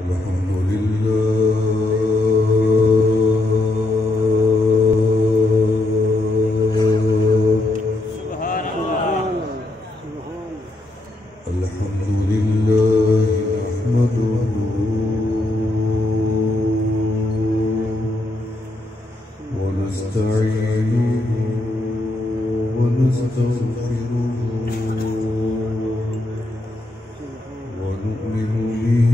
الحمد لله الحمد لله نحمده ونستعينه ونستغفره ونؤمن به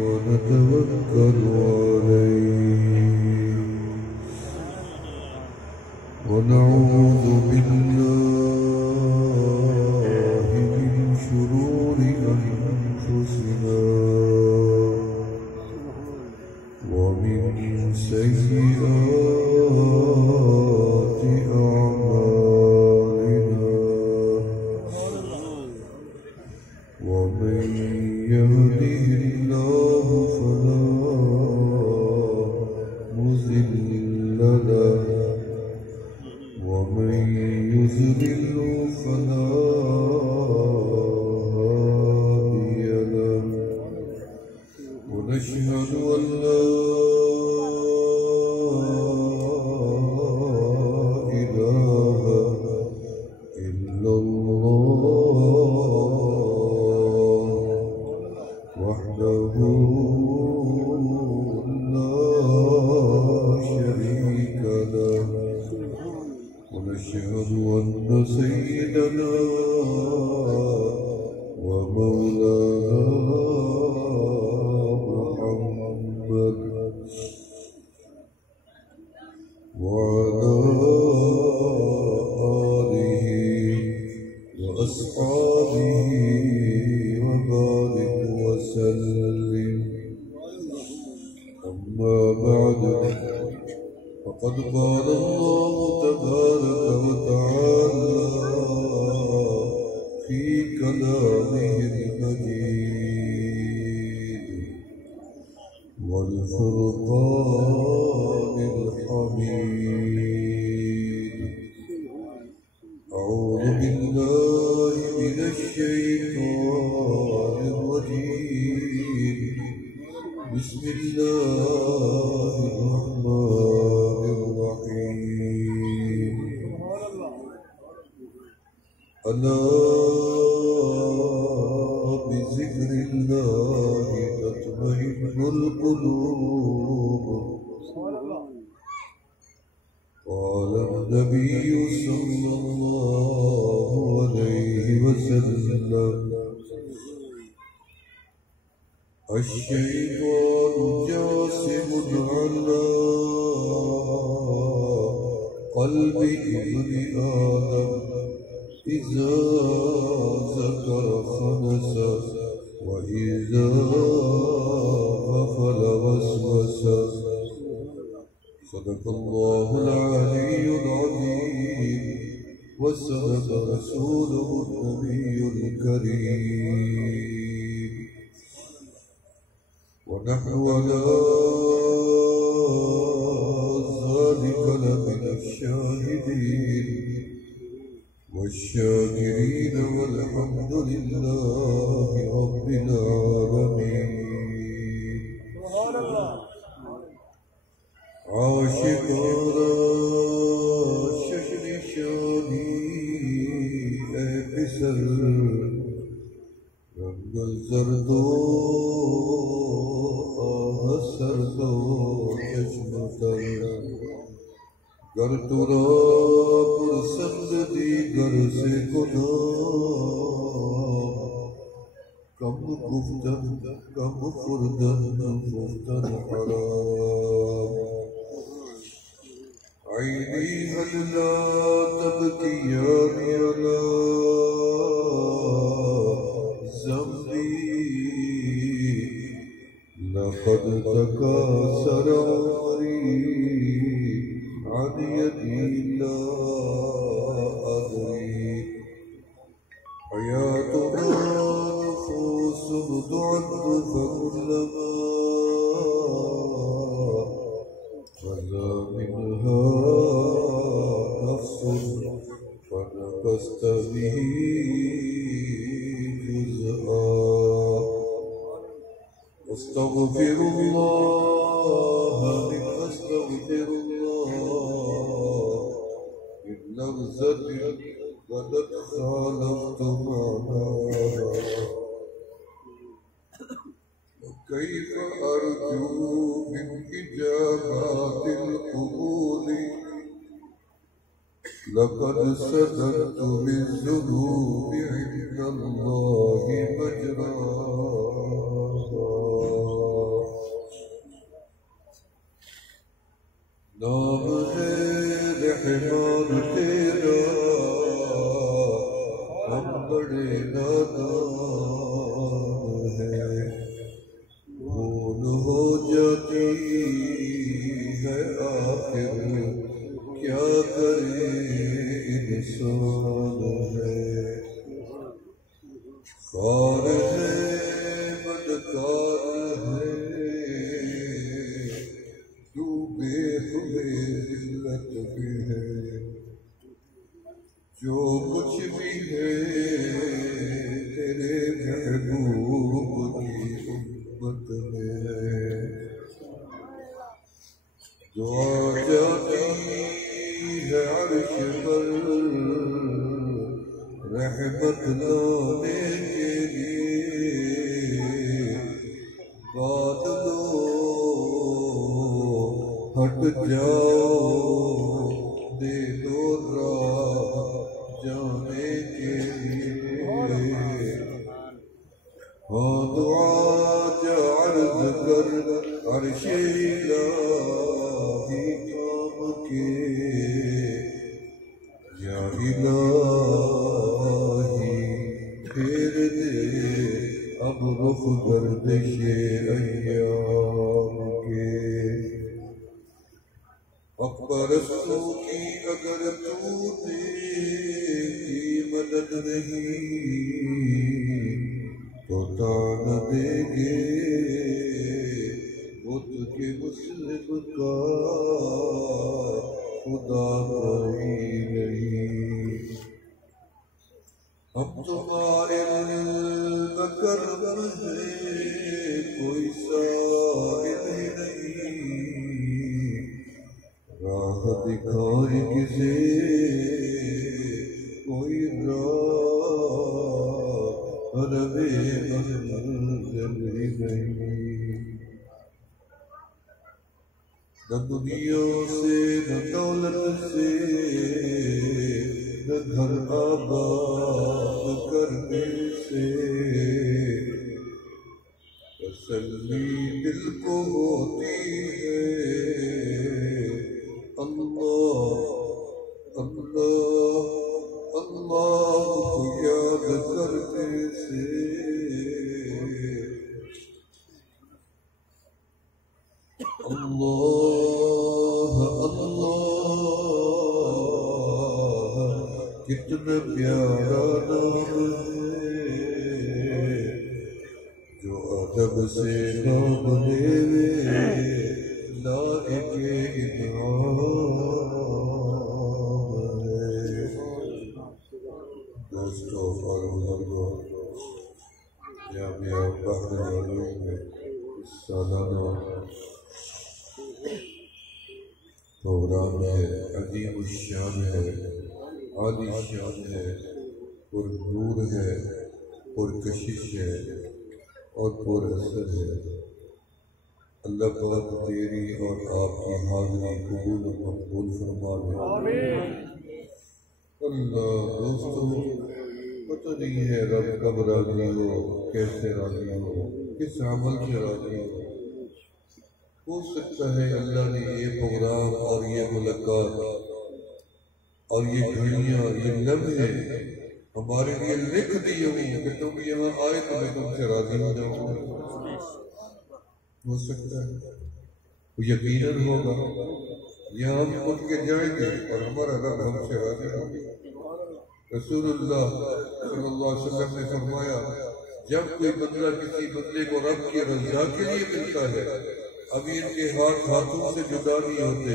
ونتوكل عليه ونعوذ بالله من شرور أنفسنا ومن سيئات أعمالنا ومن يهده الله فلا مضل له ومن يضلل فلا هادي له ونشهد أن لا إله إلا الله وحده لا شريك له ونشهد أن سيدنا ومولانا محمد وعلى آله وأصحابه وبارك وسلم أما بعد فقد قال الله تبارك وتعالى في كلامه المجيد والفرقان الحميد أعوذ بالله من الشيطان الرجيم بسم الله الرحمن الرحيم ألا بذكر الله تطمئن القلوب قال النبي صلى الله عليه وسلم الشيطان جاسم على قلب ابن آدم إذا ذكر خنس وإذا غفل وسوس صدق الله العلي العظيم وصدق رسوله النبي الكريم ونحن على ذلك لمن الشاهدين والشاكرين والحمد لله رب العالمين عاشقانا ششن شانی اے پسر رنگ زردو آہ سردو چشم تر گر ترا پرسند دیگر سے گناہ کم گفتن کم خوردن گفتن حرام عینی حل لا تبکیان علی ذنبی لقد تکاثر عمری عن يدي لا أدري حياتنا نفوس تعد فكلما خلا منها نفس فنفست به جزءا أستغفر الله من أستغفر الله من لغزة قد خالفت معناها وكيف أرجو من إجابات القبول لقد سددت للذنوب عند الله مجراها نام ہے رحمان تیرا ہم بڑے نادان ہیں بھول ہو جاتی ہے آخر کیا کرے انسان ہے خار ہے بدکار ہے ڈوبے ہوئے ذلت بھی ہے جو کچھ بھی ہے تیرے محبوب کی امت میں ہے دعا جاتی ہے عرش پر رحمت لانے کے لیے بادلو ہٹ جاؤ دے دو راہ جانے کے لیے ہاں دعا جا عرض کر عرش الہی کام کے یا الہی پھیر دے اب رخ گردش ایام کے حق پرستوں کی اگر تو نے کی مدد نہیں تو تان دے گے بت کے مسلم کا خدا کوئی نہیں ہم تمہارے کرم ہے کوئی سائل نہیں راہ دکھائے کسے کوئی راہ ربے منزل نہیں نہ دنیا سے نہ دولت سے نہ گھر آباد کرنے سے تسلی دل کو ہوتی ہے اللہ اللہ اللہ کو یاد کرنے سے اللہ اللہ کتنا پیارا نام ہے جو ادب سے نام لے لائق انعام ہے دوستوں اور بزرگوں جامعہ بحر العلوم میں سالانہ پروگرام ہے عظیم الشان ہے عالی شان ہے پر نور ہے پر کشش ہے اور پر اثر ہے اللہ پاک تیری اور آپ کی حاضری قبول و مقبول فرما لے اللہ دوستوں پتہ نہیں ہے رب کب راضی ہو کیسے راضی ہو کس عمل سے راضی ہو سکتا ہے اللہ نے یہ پروگرام اور یہ ملاقات اور یہ گھڑیاں یہ لمحے ہمارے لیے لکھ دیے ہوئی ہیں کہ تم یہاں آئے تو میں تم سے راضی ہو جاؤں گا ہو سکتا ہے وہ یقیناً ہوگا یہاں ہم اٹھ کے جائیں گے اور ہمارا رب ہم سے راضی ہوگا رسول اللہ صلی اللہ علیہ وسلم نے فرمایا جب کوئی بندہ کسی بندے کو رب کی رضا کے لیے ملتا ہے ابھی ان کے ہاتھ ہاتھوں سے جدا نہیں ہوتے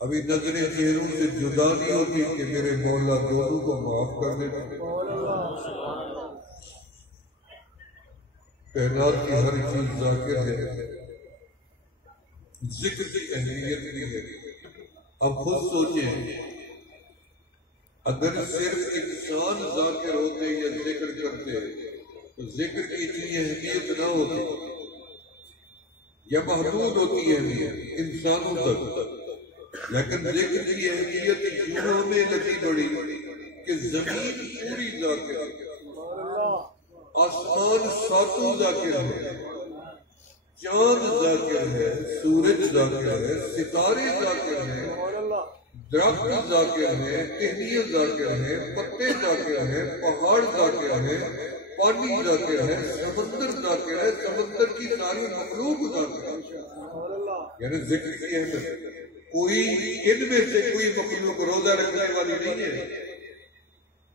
ابھی نظریں چہروں سے جدا نہیں ہوتی کہ میرے مولا دونوں کو معاف کر دیتے کائنات کی ہر چیز ذاکر ہے، ذکر کی اہمیت بھی ہے۔ اب خود سوچیں، اگر صرف انسان ذاکر ہوتے یا ذکر کرتے تو ذکر کی اتنی اہمیت نہ ہوتی، یا محدود ہوتی اہمیت انسانوں تک، لیکن ذکر کی اہمیت یوں ہمیں لگی بڑی کہ زمین پوری ذاکر ہے، آسمان ساتوں ذاکر ہے، چاند ذاکر ہے، سورج ذاکر ہے، ستارے ذاکر ہیں، درخت ذاکر ہے، ٹہنیاں ذاکر ہیں، پتے ذاکر ہیں، پہاڑ ذاکر ہیں، پانی ذاکر ہے، سمندر ذاکر ہے، سمندر کی ساری مخلوق ذاکر ہے۔ یعنی ذکر کی اہمیت، کوئی ان میں سے کوئی مخلوق روزہ رکھنے والی نہیں ہے،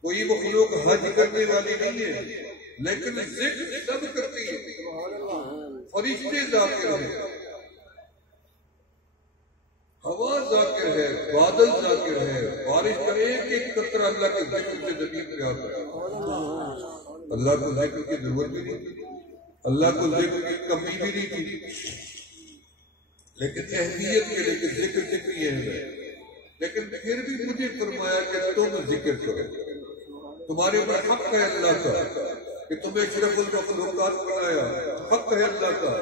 کوئی مخلوق حج کرنے والی نہیں ہے، لیکن ذکر سب کرتی ہے۔ فرشتے ذاکر ہیں، ہوا ذاکر ہے، بادل ذاکر ہے، بارش کا ایک ایک قطرہ اللہ کے ذکر سے زمین پہ آتا ہے۔ اللہ کو ذکر کی ضرورت بھی نہیں تھی، اللہ کو ذکر کی کمی بھی نہیں تھی، لیکن اہمیت کے لیے ذکر کتنی اہم ہے۔ لیکن پھر بھی مجھے فرمایا کہ تم ذکر کرو، تمہارے اوپر حق ہے اللہ کا کہ تمہیں اشرف المخلوقات بنایا، حق ہے اللہ کا،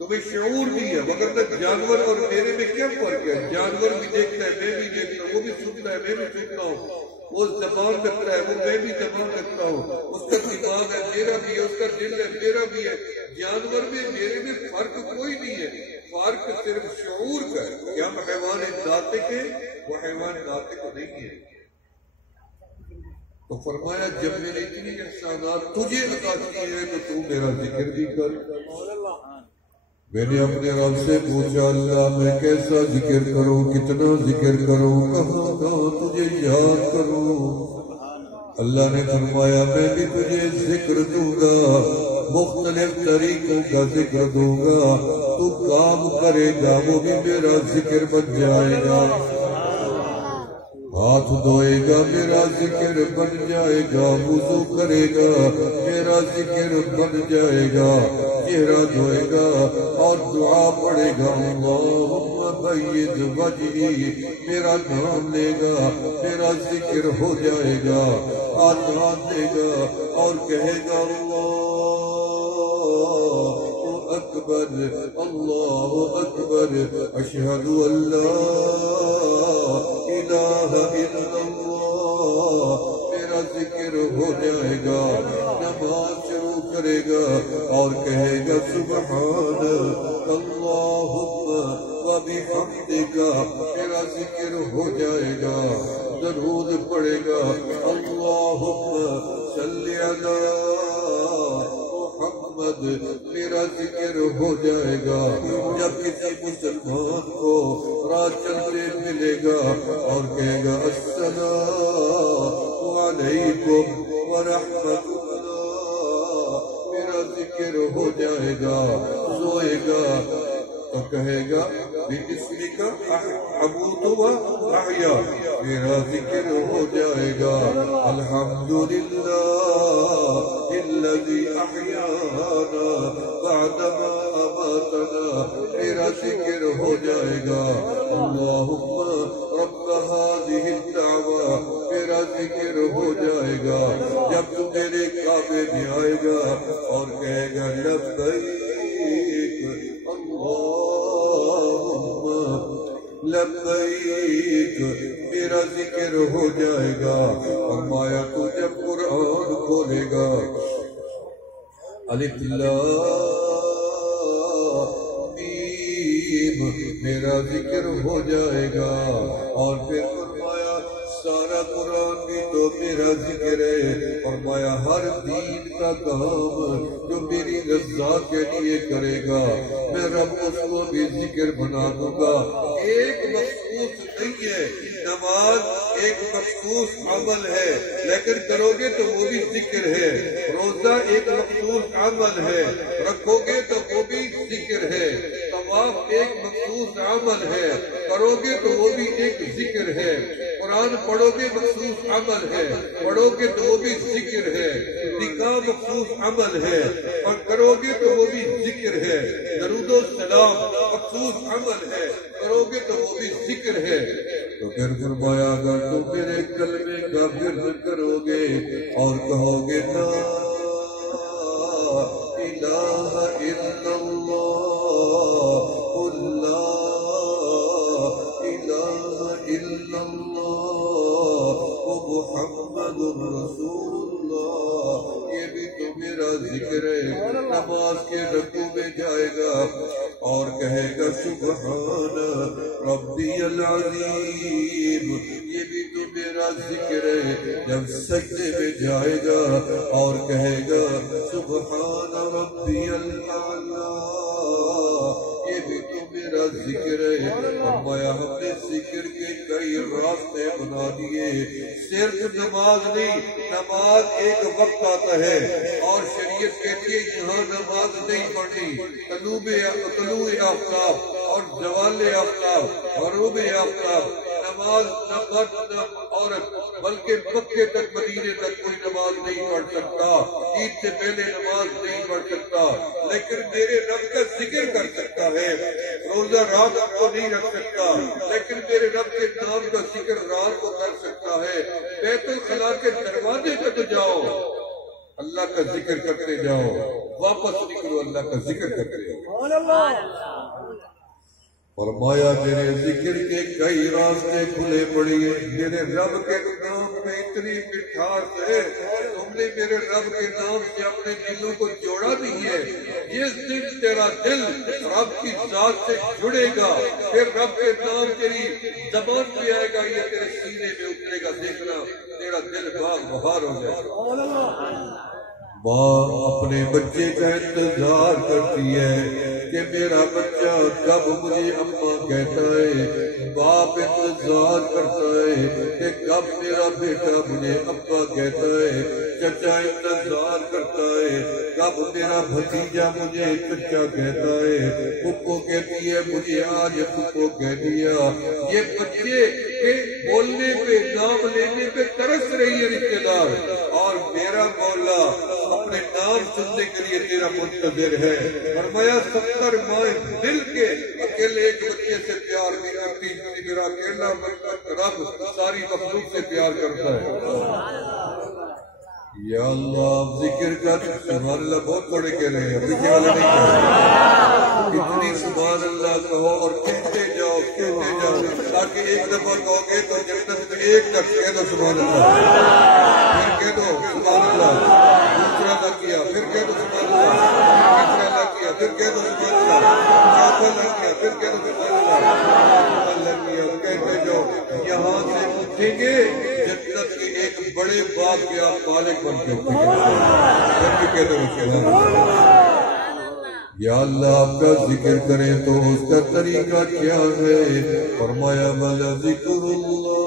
تمہیں شعور نہیں ہے، مگر جانور اور میرے میں کیا فرق ہے؟ جانور بھی دیکھتا ہے، میں بھی دیکھتا ہوں، وہ بھی سنتا ہے، میں بھی سنتا ہوں، وہ زبان رکھتا ہے، وہ میں بھی زبان رکھتا ہوں، اس کا دماغ ہے، میرا بھی ہے، اس کا دل ہے، میرا بھی ہے۔ جانور میں میرے میں فرق کوئی نہیں ہے، فرق صرف شعور کا ہے کہ ہم حیوان ناطق ہیں، وہ حیوان ناطق نہیں ہے۔ تو فرمایا جب میں نے اتنی احسانات تجھے عطا کیے ہیں تو تو میرا ذکر بھی کر۔ میں نے اپنے رب سے پوچھا اللہ میں کیسا ذکر کروں، کتنا ذکر کروں، کہاں کہاں تجھے یاد کروں؟ اللہ نے فرمایا میں بھی تجھے ذکر دوں گا، مختلف طریقوں کا ذکر دوں گا، تو کام کرے گا وہ بھی میرا ذکر بن جائے گا، ہاتھ دھوئے گا میرا ذکر بن جائے گا، وضو کرے گا میرا ذکر بن جائے گا، چہرہ دھوئے گا اور دعا پڑھے گا اللہم بید وجہی، میرا نام لے گا میرا ذکر ہو جائے گا، آزاد دے گا اور کہے گا اللہ اکبر اللہ اکبر، اشہد ان لا الہ الا اللہ، میرا ذکر ہو جائے گا، نماز شروع کرے گا اور کہے گا سبحان اللہم وبحمدک، میرا ذکر ہو جائے گا، درود پڑھے گا اللہم صلی علی محمد، میرا ذکر ہو جائے گا۔ جب کسی مسلمان کو راہ چلتے ملے گا اور کہے گا السلام علیکم ورحمۃ اللہ، میرا ذکر ہو جائے گا، سوئے گا تو کہے گا بِاسْمِكَ أَمُوتُ وَأَحْيَا، میرا ذکر ہو جائے گا الحمدللہ الذی احیانا بعدما اماتنا، میرا ذکر ہو جائے گا اللہم رب هذه الدعوة، میرا ذکر ہو جائے گا۔ جب تو میرے کعبے میں آئے گا اور کہے گا لبیک اللہم لبیک، میرا ذکر ہو جائے گا۔ فرمایا تو جب قرآن کھولے گا الف لام میم، میرا ذکر ہو جائے گا، اور پھر فرمایا سارا قرآن بھی تو میرا ذکر ہے۔ فرمایا ہر دین کا کام جو میری رضا کے لیے کرے گا میں رب اس کو بھی ذکر بنا دوں گا۔ ایک مخصوص نہیں ہے، نماز ایک مخصوص عمل ہے لیکن کرو گے تو وہ بھی ذکر ہے، روزہ ایک مخصوص عمل ہے رکھو گے تو وہ بھی ذکر ہے، طواف ایک مخصوص عمل ہے کرو گے تو وہ بھی ایک ذکر ہے، قرآن پڑھو گے مخصوص عمل ہے، پڑھو گے تو وہ بھی ذکر ہے، نکاح مخصوص عمل ہے اور کرو گے تو وہ بھی ذکر ہے، درود و سلام مخصوص عمل ہے، کرو گے تو وہ بھی ذکر ہے۔ تو پھر فرمایا اگر تم میرے کلمے کا ورد کرو گے اور کہو گے لا الہ الا اللہ لا الہ الا اللہ محمد رسول اللہ، یہ بھی تو میرا ذکر ہے۔ نماز کے رکوع میں جائے گا اور کہے گا سبحان ربی العظیم، یہ بھی تو میرا ذکر ہے۔ جب سجدے میں جائے گا اور کہے گا سبحان ربی الاعلی، یہ بھی تو میرا ذکر ہے۔ فرمایا ہم نے ذکر کے کئی راستے بنا دیے، صرف نماز نہیں، نماز ایک وقت آتا ہے اور شریعت کہتی ہے یہاں نماز نہیں پڑھنی، طلوع آفتاب اور زوال آفتاب، غروب آفتاب، نماز نہ مرد نہ عورت بلکہ مکے تک مدینے تک کوئی نماز نہیں پڑھ سکتا، عید سے پہلے نماز نہیں پڑھ سکتا، لیکن میرے رب کا ذکر کر سکتا ہے۔ روزہ رات کو نہیں رکھ سکتا لیکن میرے رب کے نام کا ذکر رات کو کر سکتا ہے۔ بیت الخلا کے دروازے پہ تو جاؤ، اللہ کا ذکر کرتے جاؤ، واپس نکلو اللہ کا ذکر کرتے جاؤ۔ فرمایا میرے ذکر کے کئی راستے کھلے پڑیے، میرے رب کے نام میں اتنی مٹھاس ہے، تم نے میرے رب کے نام سے اپنے دلوں کو جوڑا نہیں ہے۔ جس دن تیرا دل رب کی ذات سے جڑے گا پھر رب کے نام تیری زبان پہ آئے گا، یہ تیرے سینے میں اترے گا، دیکھنا تیرا دل باغ بہار ہو جائے گا۔ ماں اپنے بچے کا انتظار کرتی ہے کہ میرا بچہ کب مجھے اماں کہتا ہے، باپ انتظار کرتا ہے کہ کب میرا بیٹا مجھے ابا کہتا ہے، چچا انتظار کرتا ہے کب میرا بھتیجا مجھے چچا کہتا ہے، پھپھو کہتی ہے مجھے آج پھپھو کہہ دیا۔ یہ بچے کے بولنے پہ نام لینے پہ ترس رہی ہے رشتے دار، اور میرا مولا اپنے نام سننے کے لیے تیرا منتظر ہے۔ فرمایا 70 مائیں مل کے اکیلے ایک بچے سے پیار نہیں کرتی، میرا اکیلا رب ساری مخلوق سے پیار کرتا ہے۔ یا اللہ آپ ذکر کر، سبحان اللہ بہت بڑے کہہ رہے ہیں، پیچھے والے نہیں کہہ رہے، اتنی سبحان اللہ کہو اور کہتے جاؤ تاکہ ایک دفعہ کہو گے تو جنت میں ایک تک کہہ دو سبحان اللہ، پھر کہہ دو سبحان اللہ، دوسرا نہ کیا پھر کہہ دو سبحان اللہ، تیسرا نہ کیا پھر کہہ دو سبحان اللہ، چوتھا نہ کیا پھر کہہ دو سبحان اللہ کیا، کہتے جاؤ یہاں سے اٹھیں گے جنت کے ایک بڑے باغ کے آپ مالک بن کے اٹھیں گے۔ یا اللہ آپ کا ذکر کریں تو اس کا طریقہ کیا ہے؟ فرمایا بلا ذکر اللہ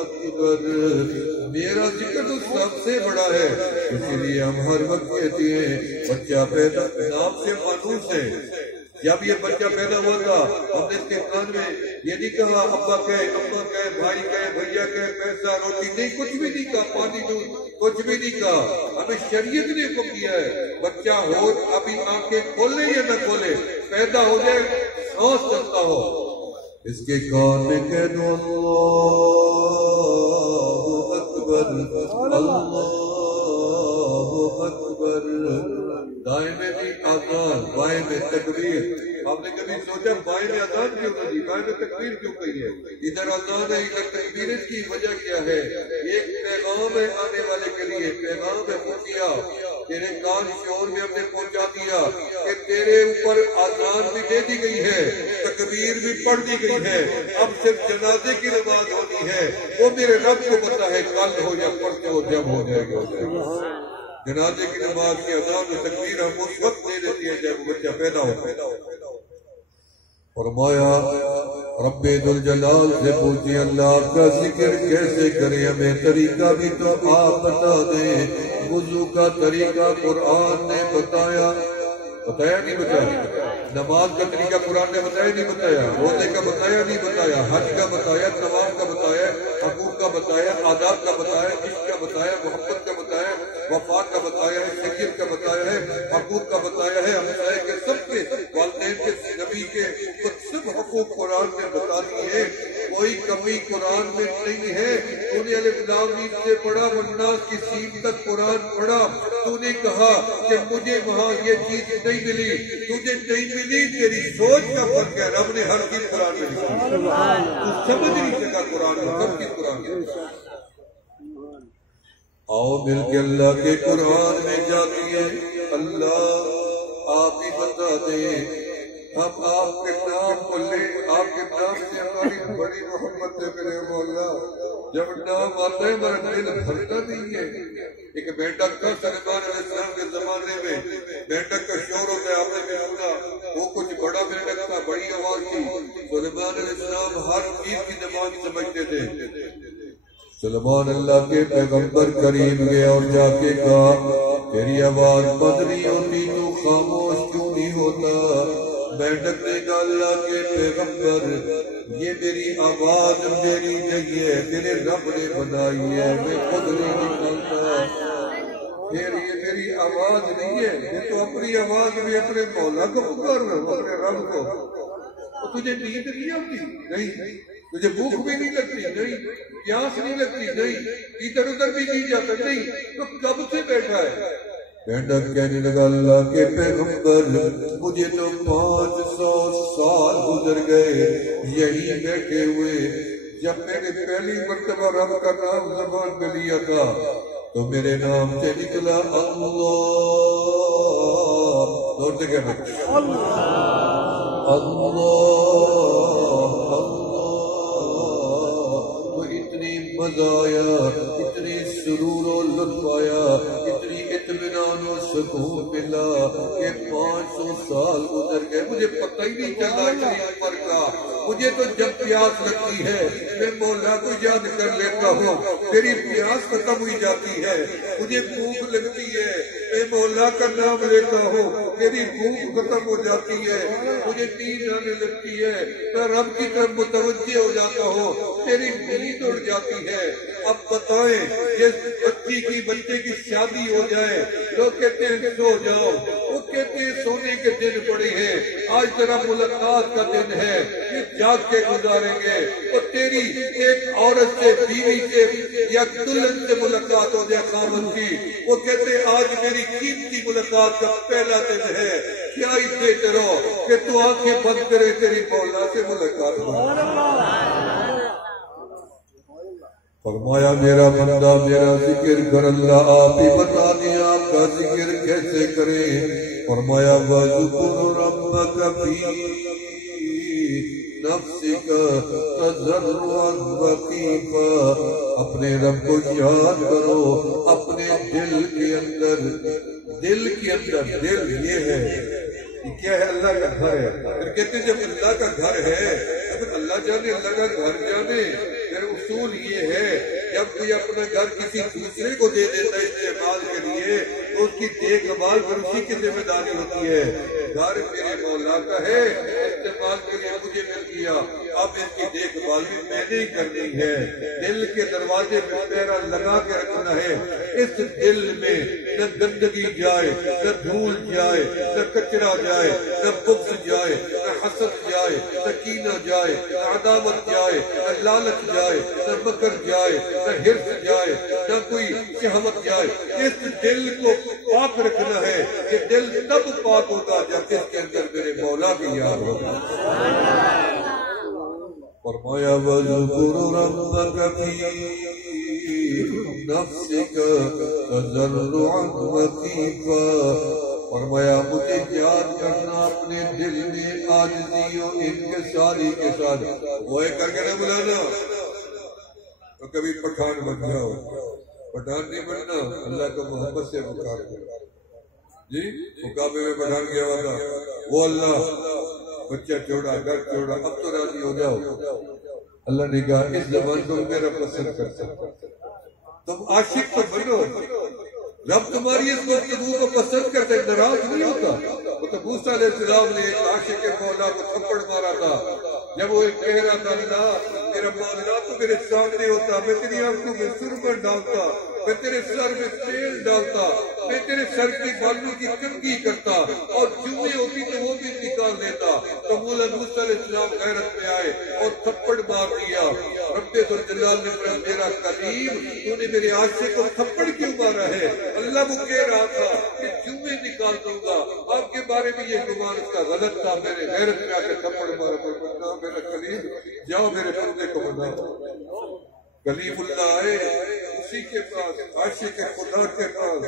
اکبر، میرا ذکر تو سب سے بڑا ہے، اسی لیے ہم ہر وقت کہتے ہیں بچہ پیدا نام سے مانوس ہے۔ جب یہ بچہ پیدا ہوا تھا ہم نے اس کے کان میں یہ نہیں کہا ابا کہے، اماں کہے، بھائی کہے، بھیا کہے، پیسہ روٹی نہیں، کچھ بھی نہیں کہا، پانی دودھ کچھ بھی نہیں کہا، ہمیں شریعت نے حکم کیا ہے بچہ ہو ابھی آنکھیں کھولے یا نہ کھولے، پیدا ہو جائے سانس چلتا ہو، اس کے کان میں کہہ دو اللہ اکبر، دائیں میں بھی آزان، بائیں میں تکبیر۔ آپ نے کبھی سوچا بائیں میں آزان کیوں نہیں، بائیں میں تکبیر کیوں کہی ہے؟ ادھر آزان ہے ادھر تکبیر، اس کی وجہ کیا ہے؟ ایک پیغام ہے آنے والے کے لیے، پیغام ہے خفیہ، تیرے کان شعور میں ہم نے پہنچا دیا کہ تیرے اوپر آزان بھی دے دی گئی ہے، تکبیر بھی پڑھ دی گئی ہے، اب صرف جنازے کی نماز ہونی ہے، وہ میرے رب کو پتا ہے کل ہو یا پرسوں ہو، جب ہو جائے گا۔ جنازے کی نماز کی اذان و تکبیر ہم اس وقت دے دیتی ہے جب بچہ پیدا ہو۔ فرمایا رب ذوالجلال سے پوچھی اللہ آپ کا ذکر کیسے کریں، ہمیں طریقہ بھی تو آپ بتا دیں۔ وضو کا طریقہ قرآن نے بتایا، بتایا نہیں بتایا؟ نماز کا طریقہ قرآن نے بتایا نہیں بتایا؟ روزے کا بتایا نہیں بتایا؟ حج کا بتایا، طواف کا بتایا، حقوق کا بتایا، آداب کا بتایا، عشق کا بتایا، محبت کا بتایا، وفا کا بتایا ہے، شریعت کا بتایا ہے، حقوق کا بتایا ہے، ہمسائے کے سب کے، والدین کے، نبی کے، سب حقوق قرآن نے بتا دیے. کوئی کمی قرآن میں نہیں ہے. تو نے الف لام میم سے پڑھا والناس کی سین تک قرآن پڑھا. تو نے کہا کہ مجھے وہاں یہ چیز نہیں ملی، تجھے نہیں ملی، تیری سوچ کا فرق ہے. رب نے ہر چیز قرآن میں لکھی. تو سمجھ نہیں سکا قرآن میں، سب چیز قرآن میں. آؤ مل کے اللہ کے قرآن میں جاتی ہے. اللہ آپ ہی بتا دیں. ہم آپ کے نام کو لیں، آپ کے نام سے ہماری بڑی محبت ہے میرے مولا. جب نام آتا ہے ہمارا دل بھرتا نہیں ہے. ایک بیٹھک کا سلیمان علیہ السلام کے زمانے میں بیٹھک کا شور ہوتا ہے، آپ نے بھی سنا. وہ کچھ بڑا بیٹھک تھا، بڑی آواز تھی. سلیمان علیہ السلام ہر چیز کی زبان سمجھتے تھے. سلیمان اللہ کے پیغمبر قریب گیا اور جا کے کہا تیری آواز بند نہیں ہوتی، تو خاموش کیوں نہیں ہوتا؟ بیٹھک نے کہا اللہ کے پیغمبر یہ میری آواز میری نہیں ہے، میرے رب نے بنائی ہے، میں خود نہیں نکلتا. پھر یہ میری آواز نہیں ہے، یہ تو اپنی آواز میں اپنے مولا کو پکار رہا ہوں، اپنے رب کو. تو تجھے نیند نہیں آتی؟ نہیں. تجھے بھوک بھی نہیں لگتی؟ نہیں. پیاس نہیں لگتی؟ نہیں. ادھر ادھر بھی نہیں جاتا؟ نہیں. تو کب سے بیٹھا ہے؟ بیٹھک کہنے لگا اللہ کے پیغمبر مجھے تو 500 سال گزر گئے یہی بیٹھے ہوئے. جب میں نے پہلی مرتبہ رب کا نام زبان میں لیا تھا تو میرے نام سے نکلا اللہ. زور سے کہنا اللہ اللہ. تو اتنی مزہ آیا، اتنی سرور و لطف آیا، اتنی اطمینان و سکون ملا کہ 500 سال گزر گئے، مجھے پتہ ہی نہیں چلا اتنی عمر کا. مجھے تو جب پیاس لگتی ہے میں مولا کو یاد کر لیتا ہوں، میری پیاس ختم ہوئی جاتی ہے. مجھے بھوک لگتی ہے میں مولا کا نام لیتا ہوں، میری بھوک ختم ہو جاتی ہے. مجھے نیند آنے لگتی ہے میں رب کی طرف متوجہ ہو جاتا ہوں، میری نیند اڑ جاتی ہے. اب بتائیں یہ بچے کی شادی ہو جائے، لوگ کہتے ہیں سو جاؤ، وہ کہتے ہیں سونے کے دن پڑے ہیں، آج ذرا ملاقات کا دن ہے، یہ جاگ کے گزاریں گے. اور تیری ایک عورت سے، بیوی سے یا دلہن سے ملاقات ہو جائے خامن کی، وہ کہتے ہیں آج میری قیمتی ملاقات کا پہلا دن ہے. کیا ہی بہتر ہو کہ تو آنکھیں بند کرے تیری مولا سے ملاقات ہو. فرمایا میرا بندہ میرا ذکر کر. اللہ آپ ہی بتا دیں آپ کا ذکر کیسے کریں. فرمایا وَذْكُرْ رَبَّكَ فِي نَفْسِكَ تَضَرُّعًا وَخِيفًا. اپنے رب کو یاد کرو اپنے دل کے اندر. دل کے اندر، دل یہ ہے، یہ کیا ہے؟ اللہ کا گھر ہے. پھر کہتے ہیں جب اللہ کا گھر ہے پھر اللہ جانے اللہ کا گھر جانے. پھر اصول یہ ہے جب کوئی اپنا گھر کسی دوسرے کو دے دیتا ہے استعمال کے لیے تو اس کی دیکھ بھال پر اسی کی ذمہ داری ہوتی ہے. گھر میرے مولا کا ہے، استعمال کے لیے مجھے مل گیا، اب اس کی دیکھ بھال بھی میں نے ہی کرنی ہے. دل کے دروازے پہ پہرا لگا کے رکھنا ہے. اس دل میں نہ گندگی جائے، نہ دھول جائے، نہ کچرا جائے، نہ بغض جائے، نہ حسد جائے، نہ کینہ جائے، نہ عداوت جائے، نہ لالچ جائے، نہ مکر جائے، نہ حرص جائے، نہ کوئی شہوت جائے. اس دل کو پاک رکھنا ہے. یہ دل تب پاک ہوگا جب اس کے اندر میرے مولا کی یاد ہوگا. فرمایا وَاذْكُرْ رَبَّكَ فِي نَفْسِكَ تَضَرُّعًا وَخِيفًا. فرمایا مجھے یاد کرنا اپنے دل میں عاجزی و انکساری کے ساتھ. وہ کر کے نہ بلانا تو کبھی پٹھان بن جاؤ. پٹھان نہیں بننا، اللہ کو محبت سے پکار کرو. جی مقابلے میں پٹھان کیا ہوا تھا، وہ اللہ بچہ چھوڑا، گھر چھوڑا، اب تو راضی ہو جاؤ. اللہ نے کہا اس زبان کو میرا پسند کر سکتا. تم عاشق تو بنو، رب تمہاری اس گفتگو کو پسند کرتے ناراض نہیں ہوتا۔ وہ تو موسیٰ علیہ السلام نے ایک عاشق مولا کو تھپڑ مارا تھا، جب وہ کہہ رہا تھا اللہ میرا مولا تو میرے سامنے ہوتا، میں تیری آنکھوں میں سرمہ ڈالتا، میں تیرے سر میں تیل ڈالتا، میں تیرے سر کی بالوں کی کنگھی کرتا، اور جمعے ہوتی تو وہ بھی نکال دیتا۔ تو مولا موسیٰ علیہ السلام غیرت میں آئے اور تھپڑ مار دیا۔ رب ذوالجلال نے فرمایا میرا کلیم تو نے میرے عاشق کو تھپڑ کیوں مارا ہے؟ اللہ وہ کہہ رہا تھا کہ جمعے نکال دوں گا، آپ کے بارے میں یہ گمان اس کا غلط تھا، میرے غیرت میں آ کے تھپڑ مارا۔ میرا کلیم جاؤ میرے بندے کو بناؤ۔ کلیم اللہ آئے اسی کے پاس، عاشق خدا کے پاس،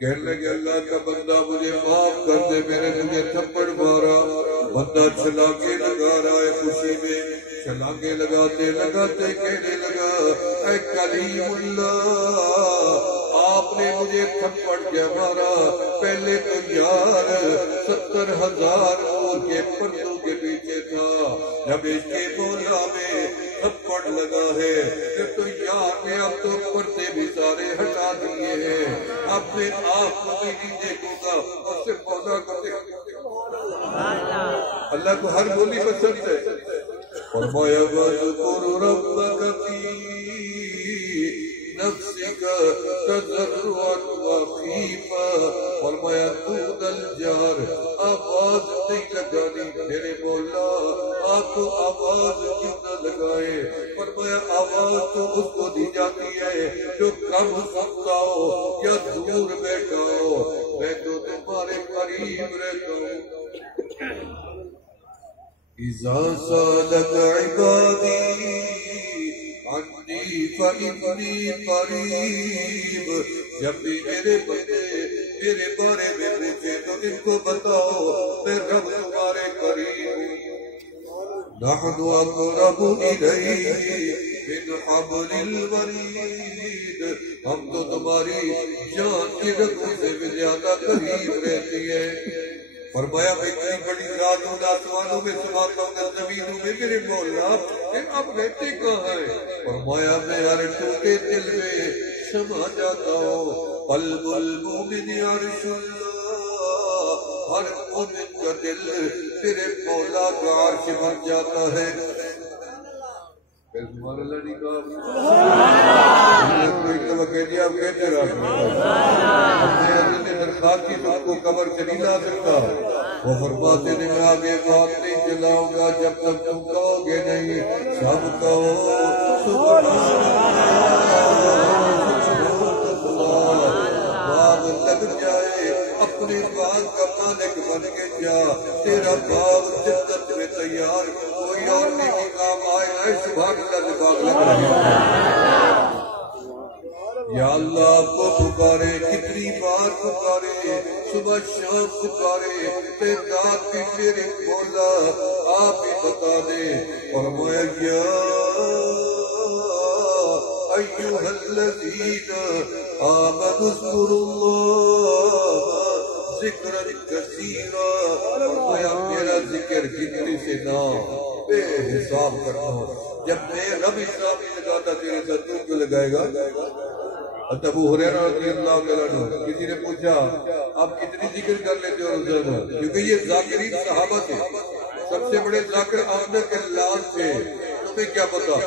کہنے لگے اللہ کا بندہ مجھے معاف کر دے، مجھے تھپڑ مارا۔ بندہ چھلانگے لگا رہا ہے خوشی میں، چھلانگے لگاتے لگاتے کہنے لگا اے کلیم اللہ آپ نے مجھے تھپڑ کیا مارا، پہلے تو یار 70,000 نور کے پردوں کے پیچھے تھا، جب اس کے مولا میں تھپڑ لگا ہے پھر تو یار نے اب تو پردے بھی سارے ہٹا دیے ہیں، اب میں آپ کو بھی نہیں دیکھوں گا، اور صرف مولا کو دیکھوں گا۔ اللہ کو ہر بولی پسند ہے۔ فرمایا وَاذْكُرْ رَبَّكَ فِي نَفْسِكَ تَضَرُّعًا وَخِيفَةً، فرمایا دون الجہر، آواز نہیں لگانی میرے مولا، آپ تو آواز کیوں نہ لگائے؟ فرمایا آواز تو اس کو دی جاتی ہے جو کم سنتا ہو یا دور بیٹھا ہو، میں تو تمہارے قریب رہتا ہوں۔ اِذَا سَأَلَكَ عِبَادِي عَنِّي فَإِنِّي قَرِيبٌ، جب بھی میرے بندے میرے بارے میں پوچھے تو ان کو بتاؤ میں رب تمہارے قریب ہوں۔ نَحْنُ أَقْرَبُ إِلَيْهِ مِنْ حَبْلِ الْوَرِيدِ، ہم تو تمہاری جان کی رگوں سے بھی زیادہ قریب رہتی ہے۔ فرمایا میں اتنی بڑی ذات ہوں، آسمانوں میں سماتا ہوں، زمینوں میں میرے مولا پھر اب رہتے کہاں ہیں؟ فرمایا میں ہر ٹوٹے دل میں سما جاتا ہوں، قلب المؤمن عرش اللہ، ہر مومن کا دل تیرے مولا کا عرش بن جاتا ہے۔ پھر تمہارا لڑی کا کوئی توقع دیا آپ کہتے رہا اپنے اللہ نے درخواست کی تو اس کو قبر سے نہیں لا سکتا۔ وہ فرماتے نے میں آگے بات نہیں چلاؤں گا جب تک تم کہو گے نہیں، سب کہو سبحان اللہ۔ باغ لگ جائے اپنے باغ کا مالک بن کے جا، تیرا باغ جنت میں تیار، کوئی اور نہیں کام آئے نہ سبحان اللہ سے باغ لگ رہے ہیں۔ یا اللہ آپ کو پکارے کتنی بار پکارے، صبح شام پکارے، تعداد بھی میرے مولا آپ ہی بتا دے۔ فرمایا یا ایھا الذین آمنوا اذکروا اللہ ذکرا کثیرا، فرمایا میرا ذکر گنتی سے نہ بے حساب کرنا، جب میں رب حساب نہیں لگاتا تیرے ساتھ تو کیوں لگائے گا؟ ابو ہریرہ رضی اللہ عنہ کسی نے پوچھا آپ کتنی ذکر کر لیتے ہو روزانہ؟ کیونکہ یہ ذاکرین صحابہ تھے، سب سے بڑے ذاکر آمنہ کے لال تھے۔ تمہیں کیا پتا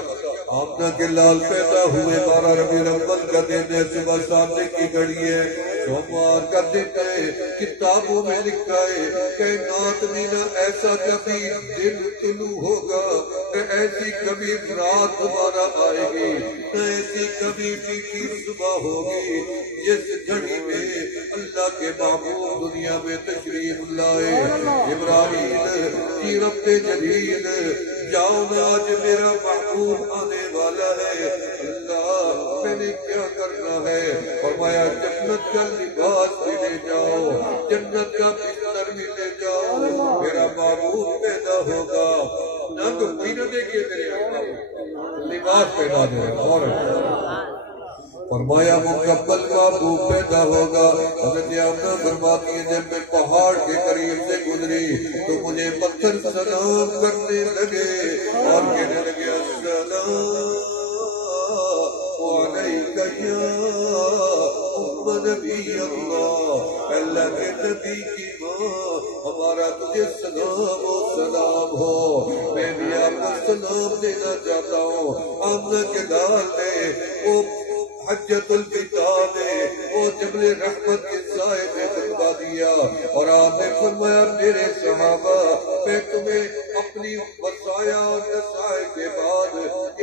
آمنہ کے لال پیدا ہوئے 12 ربیع الاول کا دن ہے، صبح سامنے کی گھڑی ہے، سوموار کا دن ہے، کتابوں میں لکھا ہے کائنات میں نہ ایسا کبھی دن طلوع ہوگا، نہ ایسی کبھی رات دوبارہ آئے گی، نہ ایسی کبھی میٹھی صبح ہوگی جس گھڑی میں اللہ کے معبود دنیا میں تشریف لائے۔ ابراہیل کی رب جلیل جاؤ نا آج میرا محبوب آنے والا ہے، اللہ میں نے کیا کرنا ہے؟ فرمایا جنت کا لباس بھی لے جاؤ، جنت کا بستر بھی لے جاؤ، میرا محبوب پیدا ہوگا، نہ تو کوئی نہ دیکھے میرے لباس پیدا دے اور فرمایا مکمل محبوب پیدا ہوگا۔ حضرت آمنہ فرماتی ہے جب میں پہاڑ کے قریب سے گزری تو مجھے پتھر سلام کرنے لگے اور کہنے لگے السلام علیک یا نبی اللہ، اللہ کے نبی کی ماں ہمارا تجھے سلام و سلام ہو۔ میں بھی آپ کو سلام دینا چاہتا ہوں۔ آمنہ کے لال نے وہ حجت الوداع میں وہ جبل رحمت کے سائے میں خطبہ دیا اور آپ نے فرمایا میرے صحابہ میں تمہیں اپنی وصایا اور نصائح کے بعد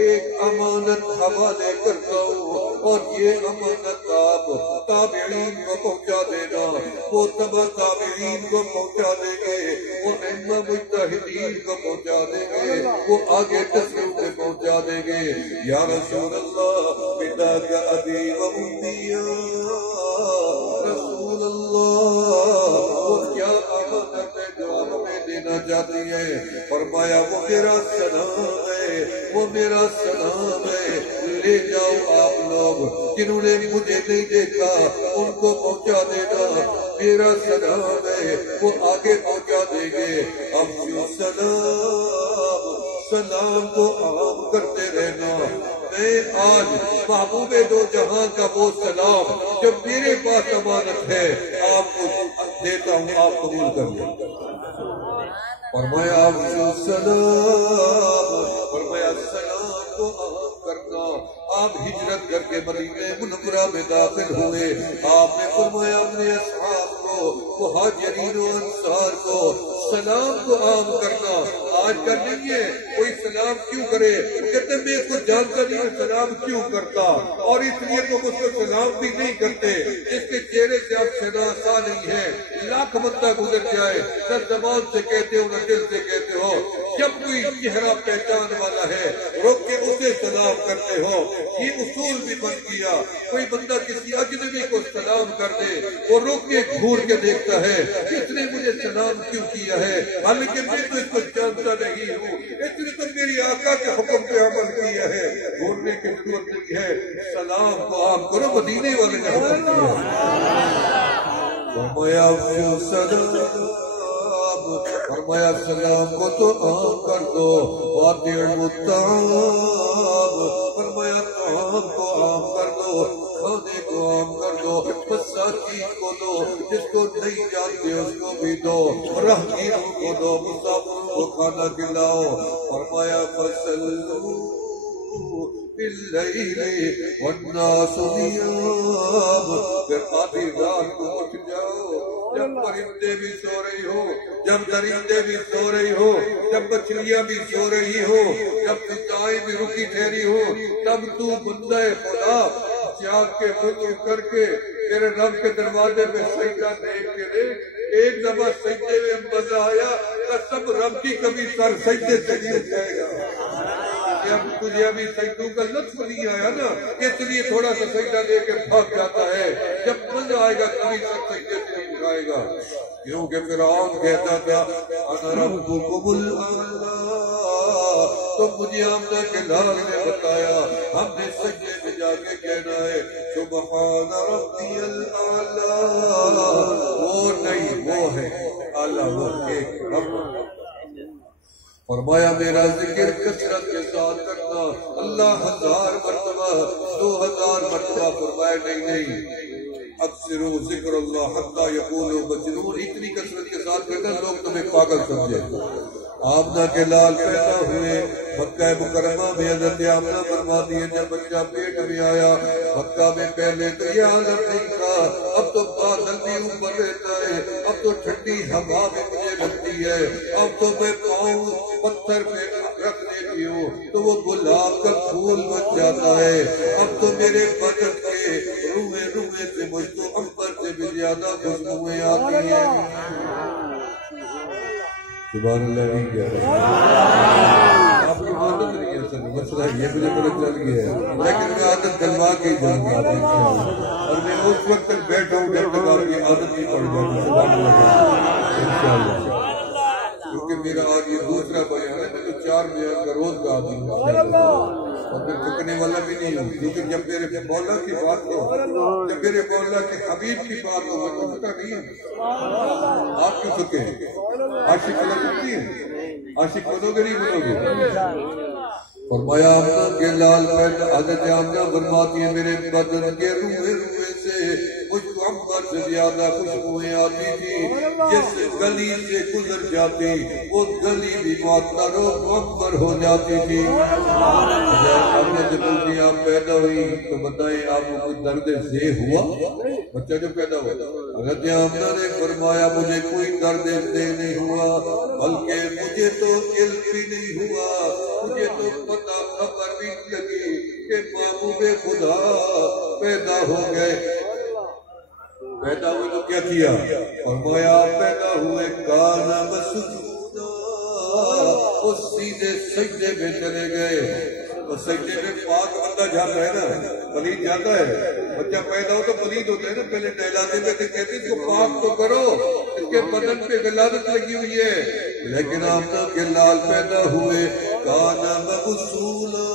ایک امانت حوالے کرتا ہوں، اور یہ امانت آپ تابعین کو پہنچا دینا، وہ تبع تابعین کو پہنچا دیں گے، وہ ائمہ مجتہدین کو پہنچا دیں گے، وہ آگے تصویر میں پہنچا دیں گے۔ یا رسول اللہ پتا کا ابی و امی یا رسول اللہ، وہ کیا امانت ہے جو آپ ہمیں دینا چاہتی ہے؟ فرمایا وہ میرا سلام ہے، وہ میرا سلام ہے، لے جاؤ آپ لوگ جنہوں نے مجھے نہیں دیکھا ان کو پہنچا دینا، میرا سلام ہے، وہ آگے پہنچا دیں گے۔ افشوا السلام، سلام کو عام کرتے رہنا۔ میں آج محبوب دو جہاں کا وہ سلام جو میرے پاس امانت ہے آپ کو دیتا ہوں، آپ قبول کر لیں۔ فرمایا افشوا السلام، فرمایا سلام کو عام کرنا۔ آپ ہجرت کر کے مدینہ منورہ میں داخل ہوئے، آپ نے فرمایا اپنے اصحاب کو، مہاجرین و انصار کو سلام کو عام کرنا۔ آج کا نہیں ہے کوئی سلام کیوں کرے، کہتے میں کچھ جانتا نہیں ہوں سلام کیوں کرتا، اور اس لیے تو مجھ کو سلام بھی نہیں کرتے۔ جس کے چہرے سے آپ شناسا نہیں ہے، لاکھ بندہ گزر جائے، نہ زبان سے کہتے ہو نہ دل سے کہتے ہو، جب کوئی چہرہ پہچان والا ہے روک کے اسے سلام کرتے ہو۔ یہ اصول بھی بن گیا، کوئی بندہ کسی اجنبی کو سلام کر دے وہ روک کے گھور کے دیکھتا ہے اس نے مجھے سلام کیوں کیا ہے، حالانکہ میں تو اس کو جانتا نہیں ہوں، اس نے تو میری آقا کے حکم پہ عمل کیا ہے۔ گھورنے کی ضرورت نہیں ہے، سلام کو عام کرو، مدینے والے نے حکم کیا۔ فرمایا افشوا السلام، فرمایا سلام کو تو عام کر دو۔ وَأَطِعِمُوا الطَّعَامَ، فرمایا طعام کو عام کر دو، کھانے کو عام کر دو، مساکین کو دو، جس کو نہیں جانتے اس کو بھی دو، راہگیروں کو دو، مسافروں کو کھانا کھلاؤ۔ فرمایا فَصَلُّوا بِاللَّيْلِ وَالنَّاسُ نِيَامٌ، پھر آدھی رات کو اٹھ جاؤ جب پرندے بھی سو رہی ہو، جب درندے بھی سو رہی ہو، جب مچھلیاں بھی سو رہی ہو، جب فضائیں بھی رکی ٹھہری ہو، تب تو بندہ خدا جاگ کے وضو کر کے تیرے رب کے دروازے پہ سجدہ دیکھ کے دے۔ ایک دفعہ سجدے میں مزہ آیا، قسم رب کی کبھی سر سجدے سے نہیں اٹھ جائے گا۔ جب تجھے ابھی سجدوں کا لطف نہیں آیا نا، اس لیے تھوڑا سا سجدہ دے کے بھاگ جاتا ہے، جب مزہ آئے گا کبھی سر سجدے سے نہیں اٹھائے گا۔ کیونکہ فرعون کہتا تھا انا ربکم الاعلی، تو مجھے آمنہ کے لال نے بتایا ہم نے سجدے میں جا کے کہنا ہے سبحان ربی الاعلی، وہ نہیں وہ ہے اللہ، وہ ایک رب۔ فرمایا میرا ذکر کثرت کے ساتھ کرنا، اللہ 1000 مرتبہ 2000 مرتبہ فرمایا نہیں اکثروا ذکر اللہ حتی یقولوا مجنون، اتنی کثرت کے ساتھ کرنا لوگ تمہیں پاگل سمجھے۔ آمنہ کے لال پیدا ہوئے مکہ مکرمہ میں، حضرت آمنہ فرماتی ہے جب بچہ پیٹ میں آیا مکہ میں پہلے تو یہ حالت نہیں تھا، اب تو بادل بھی اوپر رہتا ہے، اب تو ٹھنڈی ہوا بھی مجھے لگتی ہے، اب تو میں پاؤں پتھر پہ رکھ دیتی ہوں تو وہ گلاب کا پھول بن جاتا ہے، اب تو میرے بدن کے روئے روئے سے مجھ تو عنبر سے بھی زیادہ خوشبوئیں آتی ہیں۔ سبحان اللہ نہیں کہہ رہے آپ کی عادت نہیں ہے سر، مسئلہ یہ مجھے پتہ چل گیا ہے، لیکن میں عادت دلوا کے جاؤں گا انشاءاللہ، اور میں اس وقت تک بیٹھا ہوں جب تک آپ کی عادت نہیں پڑ جائے گی۔ سبحان اللہ انشاءاللہ، کیونکہ میرا آج یہ دوسرا بیان ہے، میں تو 4 بیان کا روز کا آدمی ہوں اور میں چکنے والا بھی نہیں ہوں، کیونکہ جب میرے مولا کی بات ہو، جب میرے مولا کے حبیب کی بات ہو میں تو چکا نہیں ہوں۔ آپ کیوں چکے ہیں؟ عاشق اللہ چکتی ہے، عاشق بنو گے نہیں بنو گے؟ فرمایا آمنہ کے لال پیدا حضرت آمنہ فرماتی ہے میرے بدن کے روئے روئے سے مجھ کو عمر سے زیادہ خوشبوئیں آتی تھی، جس گلی سے گزر جاتی وہ گلی بھی معطر و معطر ہو جاتی تھی۔ آمنہ سے پوچھتی آپ پیدا ہوئی تو بتائیں آپ کو کوئی درد ذیح ہوا؟ بچہ جو پیدا ہوا حضرت آمنہ نے فرمایا مجھے کوئی درد ذیح نہیں ہوا، بلکہ مجھے تو علم بھی نہیں ہوا، مجھے تو پتہ خبر بھی لگی کہ محبوب خدا پیدا ہو گئے۔ پیدا ہوئے تو کیا کیا؟ فرمایا پیدا ہوئے کانا مسجودا، وہ سیدھے سجدے میں چلے گئے۔ اور سجدے میں پاک بندہ جاتا ہے نا، پلید جاتا ہے، بچہ پیدا ہو تو پلید ہوتا ہے نا، پہلے نہلاتے میں کہتے ہیں اس کو پاک تو کرو، اس کے بدن پہ غلازت لگی ہوئی ہے۔ لیکن آمنہ کے لال پیدا ہوئے کانا مغسولا،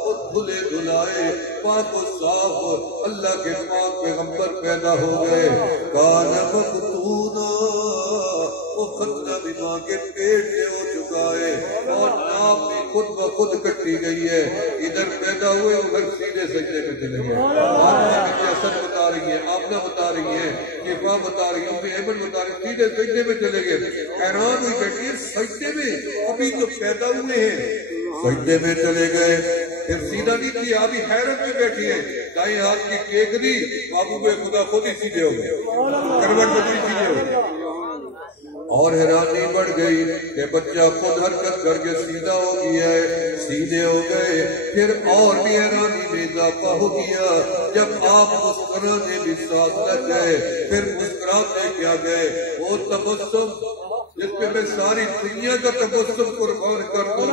اور دھلے دھلائے پاک و صاف اللہ کے پاک پیغمبر پیدا ہو گئے۔ کانا مختونا، وہ ختنہ بھی ماں کے پیٹ سے ہو چکا ہے اور ناپ بھی خود بخود کٹی گئی ہے۔ ادھر پیدا ہوئے ادھر سیدھے سجدے میں چلے گئے۔ آمنہ کی حسن بتا رہی ہے، آمنہ بتا رہی ہے، شفا بتا رہی ہے، ایمن بتا رہی ہے، سیدھے سجدے میں چلے گئے۔ حیران ہوئی بیٹھی ہے سجدے میں، ابھی تو پیدا ہوئے ہیں، سجدے میں چلے گئے۔ پھر سیدھا نہیں تھی، ابھی حیرت میں بیٹھی ہے، دائیں ہاتھ کی کیک دی، محبوب خدا خود ہی سیدھے ہو گئے، کروٹ بدلی سیدھے ہو گئے۔ اور حیرانی بڑھ گئی کہ بچہ خود حرکت کر کے سیدھا ہو گیا ہے، سیدھے ہو گئے۔ پھر اور بھی حیرانی میں اضافہ ہو گیا جب آپ مسکرانے بھی ساتھ نہ گئے، پھر مسکراتے کیا گئے، وہ تبسم جس پہ میں ساری دنیا کا تبسم قربان کر دوں،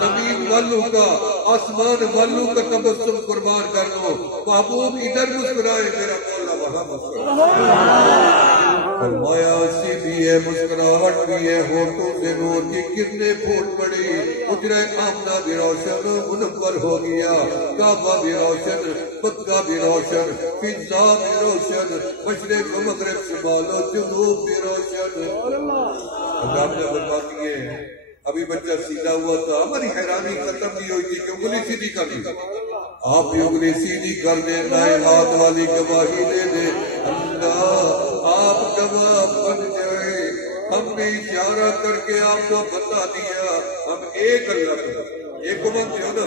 زمین والوں کا آسمان والوں کا تبسم قربان کر دوں۔ محبوب ادھر مسکرائے، میرا مولا وہاں مسکرائے۔ فرمایا اسی بھی ہے، مسکراہٹ بھی ہے، ہونٹوں سے نور کی کرنیں پھوٹ پڑی، حجرہ آمنہ بھی روشن منور ہو گیا، کعبہ بھی روشن، مکہ بھی روشن، فضا بھی روشن، مشرق و مغرب شمال و جنوب بھی روشن۔ عذاب نے فرماتی ہے ابھی بچہ سیدھا ہوا تھا، ہماری حیرانی ختم نہیں ہوئی تھی کہ انگلی سیدھی کر دی، آپ بھی انگلی سیدھی کر دیں، دائیں ہاتھ والی گواہی دے دیں، اللہ آپ گواہ بن جائے، ہم نے اشارہ کر کے آپ کو بتا دیا، ہم ایک اللہ کو ایک کو مانتے ہو نا،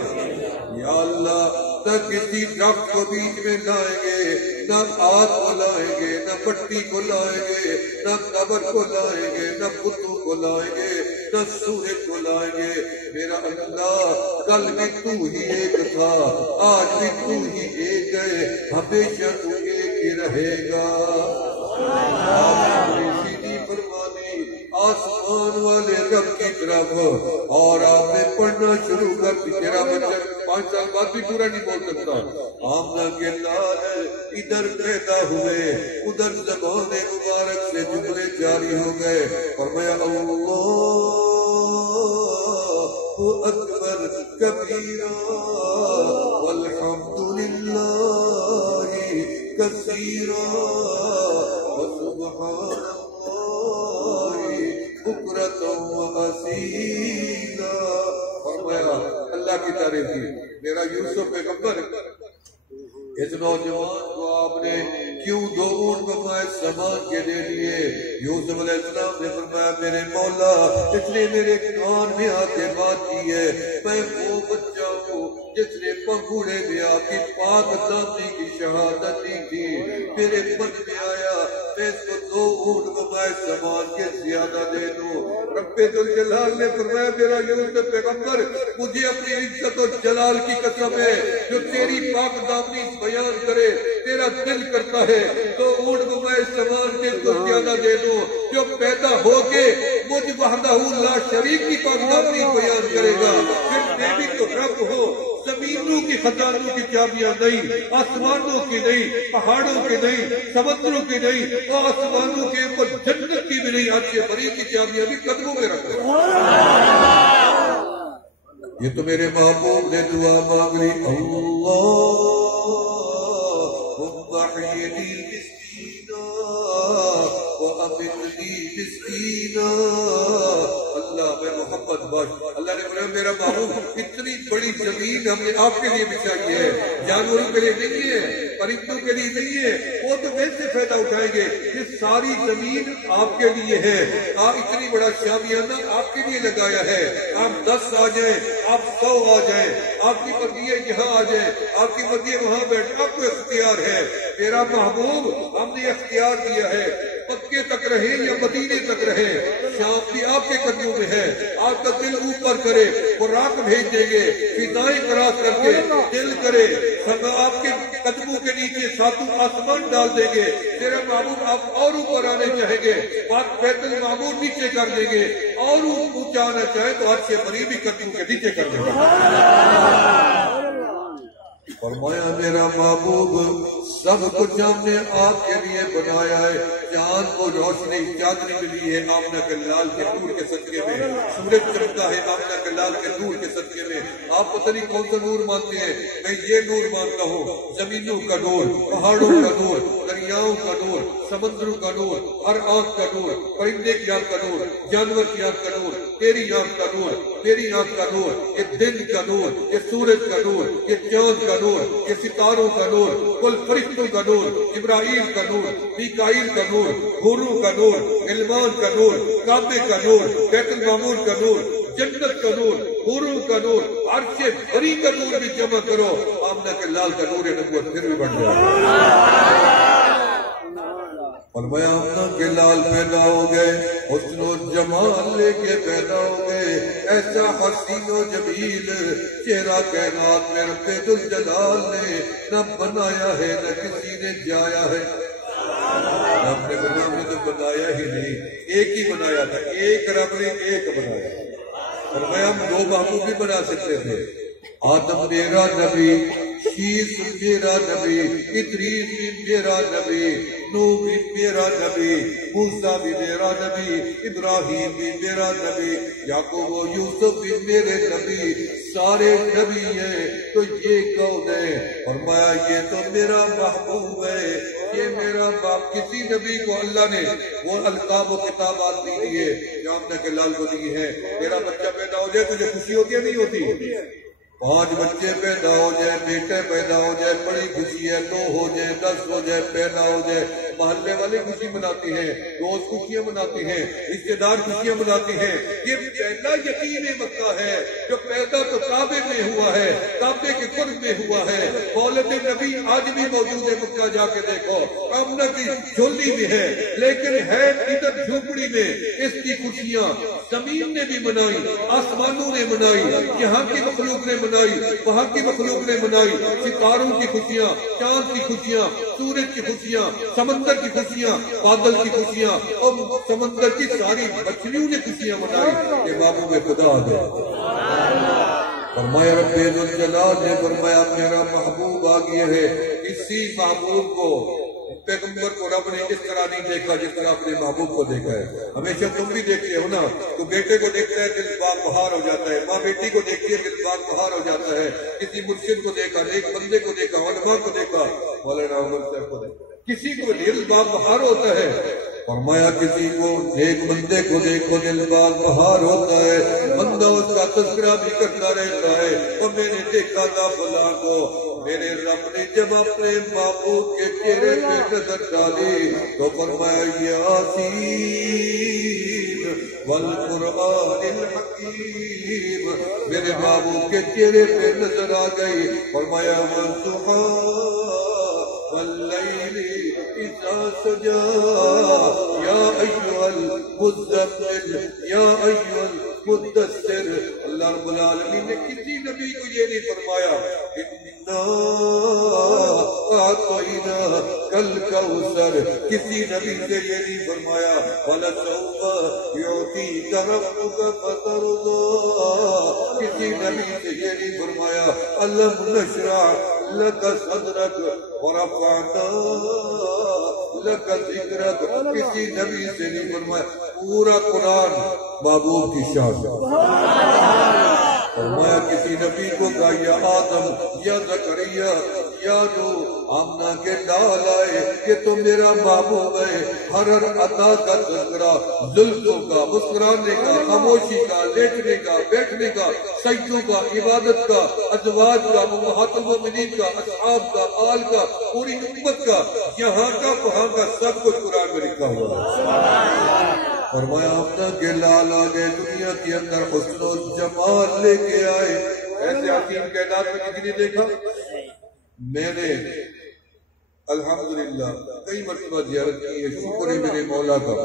یا اللہ نہ کسی ڈرگ کو بیچ میں لائیں گے، نہ آگ کو لائیں گے، نہ پٹی کو لائیں گے، نہ قبر کو لائیں گے، نہ بتوں کو لائیں گے، نہ سورج کو لائیں گے۔ میرا اللہ کل بھی تو ہی ایک تھا، آج بھی تو ہی ایک ہے، ہمیشہ تو ایک ہی رہے گا۔ سیدھی فرمانی آسمان والے رب کی طرف، اور آپ نے پڑھنا شروع کر دی۔ تیرا بچہ 5 سال بعد بھی پورا نہیں بول سکتا۔ آمنہ کے لال ادھر پیدا ہوئے، ادھر زبان مبارک سے جملے جاری ہو گئے۔ فرمایا اللہ اکبر کبیرا والحمد للہ کثیرا وسبحان اللہ بکرۃ واسیلا۔ فرمایا اللہ کی تعریف کی۔ میرا یوسف پیغمبر اس نوجوان کو آپ نے کیوں 2 اونٹ بمائے سامان کے دے دیے؟ یوسف علیہ السلام نے فرمایا میرے مولا اس نے میرے کان میں آ کے بات کی ہے، میں وہ بچہ ہوں جس نے پنگوڑے میں آپ کی پاک دامی کی شہادت دی تھی، میرے من میں آیا میں اس کو 2 اونٹ بمائے سامان کے زیادہ دے دوں۔ رب ذوالجلال نے فرمایا میرا یوسف پیغمبر مجھے اپنی عزت و جلال کی قسم ہے جو تیری پاک دامی بیان کرے، تیرا دل کرتا ہے 2 اونٹ بمائے سامان کے کو زیادہ دے دوں، جو پیدا ہو کے مجھ وحدہ لا شریک کی پاک دامی بیان کرے گا۔ پھر میں بھی تو رب ہو، زمینوں کی خزانوں کی چابیاں نہیں، آسمانوں کی نہیں، پہاڑوں کی نہیں، سمندروں کی نہیں، اور آسمانوں کے اوپر جنت کی بھی نہیں، آج کے بری کی چابیاں بھی قدموں میں رکھ دیں۔ یہ تو میرے محبوب نے دعا مانگ لی، اللہم احیینی مسکینا وامتنی مسکینا۔ اللہ میں محبت بخش، اللہ اللہ نے بولا میرا محبوب اتنی بڑی زمین ہم نے آپ کے لیے بچھائی ہے، جانوروں کے لیے نہیں ہے، پرندوں کے لیے نہیں ہے، وہ تو ویسے فائدہ اٹھائیں گے، یہ ساری زمین آپ کے لیے ہے، آپ اتنی بڑا شامیانہ آپ کے لیے لگایا ہے، آپ 10 آ جائیں، آپ 100 آ جائیں، آپ کی مرضی ہے یہاں آ جائیں، آپ کی مرضی ہے وہاں بیٹھ، آپ کو اختیار ہے، میرا محبوب ہم نے اختیار دیا ہے، مکے تک رہے یا مدینے تک رہے، شام بھی آپ کے قدموں میں ہے، آپ کا دل اوپر کرے وہ راک بھیج دیں گے، فضائیں کراس کر کے دل کرے آپ کے قدموں کے نیچے ساتوں آسمان ڈال دیں گے، میرا محبوب آپ اور اوپر آنے چاہیں گے بات بیت المعمور نیچے کر دیں گے، اور اونچا آنا چاہیں تو عرش بری بھی قدموں کے نیچے کر دیں گے۔ فرمایا میرا محبوب سب کچھ ہم نے آپ کے لیے بنایا ہے، چاند کو روشنی چادری ملی ہے آمنہ کے لال کے نور کے صدقے میں، سورج چمکتا ہے آمنہ کے لال کے نور کے صدقے میں، آپ پتہ نہیں کون سا نور مانتے ہیں، میں یہ نور مانتا ہوں، زمینوں کا نور، پہاڑوں کا نور، دریاؤں کا نور، سمندروں کا نور، ہر آنکھ کا نور، پرندے کی آنکھ کا نور، جانور کی آنکھ کا نور، تیری آنکھ کا نور، میری آنکھ کا نور، یہ دن کا نور، یہ سورج کا نور، یہ چاند کا نور، یہ ستاروں کا نور، کل فرشتوں کا نور، ابراہیم کا نور، میکائیل کا نور، حوروں کا نور، غلمان کا نور، کعبے کا نور، بیت المعمور کا نور، جنت کا نور، حوروں کا نور، عرش بری کا نور بھی جمع کرو، آمنہ کے لال کا نور نبوت پھر بھی بڑھ جائے۔ فرمایا آمنہ کے لال پیدا ہو گئے، حسن و جمال لے کے پیدا ہو گئے، ایسا حسین و جمیل چہرہ کائنات میں رب ذوالجلال نے نہ بنایا ہے نہ کسی نے جایا ہے، رب نے بنایا ہی نہیں، ایک ہی بنایا تھا، ایک رب نے ایک بنایا، فرمایا ہم 2 محبوب بھی بنا سکتے تھے، آدم میرا نبی، شیس میرا نبی، ادریس بھی میرا نبی، نوح بھی میرا نبی، موسیٰ بھی میرا نبی، ابراہیم بھی میرا نبی، یعقوب و یوسف بھی میرے نبی، سارے نبی ہیں، تو یہ کون ہے؟ فرمایا یہ تو میرا محبوب ہے، یہ میرا باپ۔ کسی نبی کو اللہ نے وہ القاب و کتابات دی ہے جو آمنہ کے لال کو دی ہے۔ میرا بچہ پیدا ہو جائے تجھے خوشی ہوتی ہے نہیں ہوتی؟ 5 بچے پیدا ہو جائے، بیٹے پیدا ہو جائے، بڑی خوشی ہے، 2 ہو جائے، 10 ہو جائے، پیدا ہو جائے، محلے والے خوشی مناتے ہیں، دوست خوشیاں مناتے ہیں، رشتے دار خوشیاں مناتے ہیں۔ یہ پہلا یتیم مکہ ہے جو پیدا تو کعبے میں ہوا ہے، کعبے کے قرب میں ہوا ہے۔ مولد نبی آج بھی موجود ہے، مکہ جا کے دیکھو، آمنہ کی جھولی میں ہے، لیکن ہے ادھر جھوپڑی میں۔ اس کی خوشیاں زمین نے بھی منائی، آسمانوں نے منائی، یہاں کی مخلوق نے منائی، وہاں کی مخلوق نے منائی، ستاروں کی خوشیاں، چاند کی خوشیاں، سورج کی خوشیاں، سمندر کی خوشیاں، بادل کی خوشیاں، اور سمندر کی ساری مچھلیوں نے خوشیاں منائی کہ محبوب خدا آ گئے۔ فرمایا رب ذوالجلال نے فرمایا میرا محبوب آ گیا ہے۔ اسی محبوب کو پیغمبر کو رب نے اس طرح نہیں دیکھا جس طرح اپنے محبوب کو دیکھا ہے۔ ہمیشہ تم بھی دیکھتے ہو نا، تو بیٹے کو دیکھتا ہے دل باغ بہار ہو جاتا ہے، ماں بیٹی کو دیکھتی ہے دل باغ بہار ہو جاتا ہے، کسی مرشد کو دیکھا، ایک بندے کو دیکھا، علماء کو دیکھا، مولانا عمر صاحب کو دیکھا، کسی کو دل باغ بہار ہوتا ہے۔ فرمایا کسی کو ایک بندے کو دیکھو دل باغ بہار ہوتا ہے، بندہ اس کا تذکرہ بھی کرتا رہتا ہے، اور میں نے دیکھا تھا فلاں کو، میرے رب نے جب اپنے محبوب کے چہرے پہ نظر ڈالی تو فرمایا یاسین والقرآن الحکیم، میرے محبوب کے چہرے پہ نظر آ گئی، فرمایا والضحی واللیل اذا سجا یا ایھا المزمل یا ایھا المدثر۔ اللہ رب العالمین نے کسی نبی کو یہ نہیں فرمایا اعطیناک الکوثر، کسی نبی سے یہ نہیں فرمایا ولسوف یعطیک ربک فترضی، کسی نبی سے یہ نہیں فرمایا الم نشرح لک صدرک ورفعنا لک ذکرک، کسی نبی سے نہیں فرمایا۔ پورا قرآن محبوب کی شان، فرمایا کسی نبی کو کہا یا آدم یا زکریا یا جو آمنہ کے لال آئے یہ تو میرا محبوب ہے، ہر عطا کا تذکرہ، زلفوں کا، مسکرانے کا، خاموشی کا، لیٹنے کا، بیٹھنے کا، سجدوں کا، عبادت کا، ازواج کا، امہات المومنین کا، اصحاب کا، آل کا، پوری امت کا، یہاں کا وہاں کا سب کچھ قرآن میں لکھا ہوا ہے۔ فرمایا آمنہ کے لال آ گئے دنیا کے اندر حسن و جمال لے کے آئے، ایسے حکیم کائنات میں کسی نے دیکھا؟ میں نے الحمدللہ کئی مرتبہ زیارت کی ہے، شکر ہے میرے مولا کا،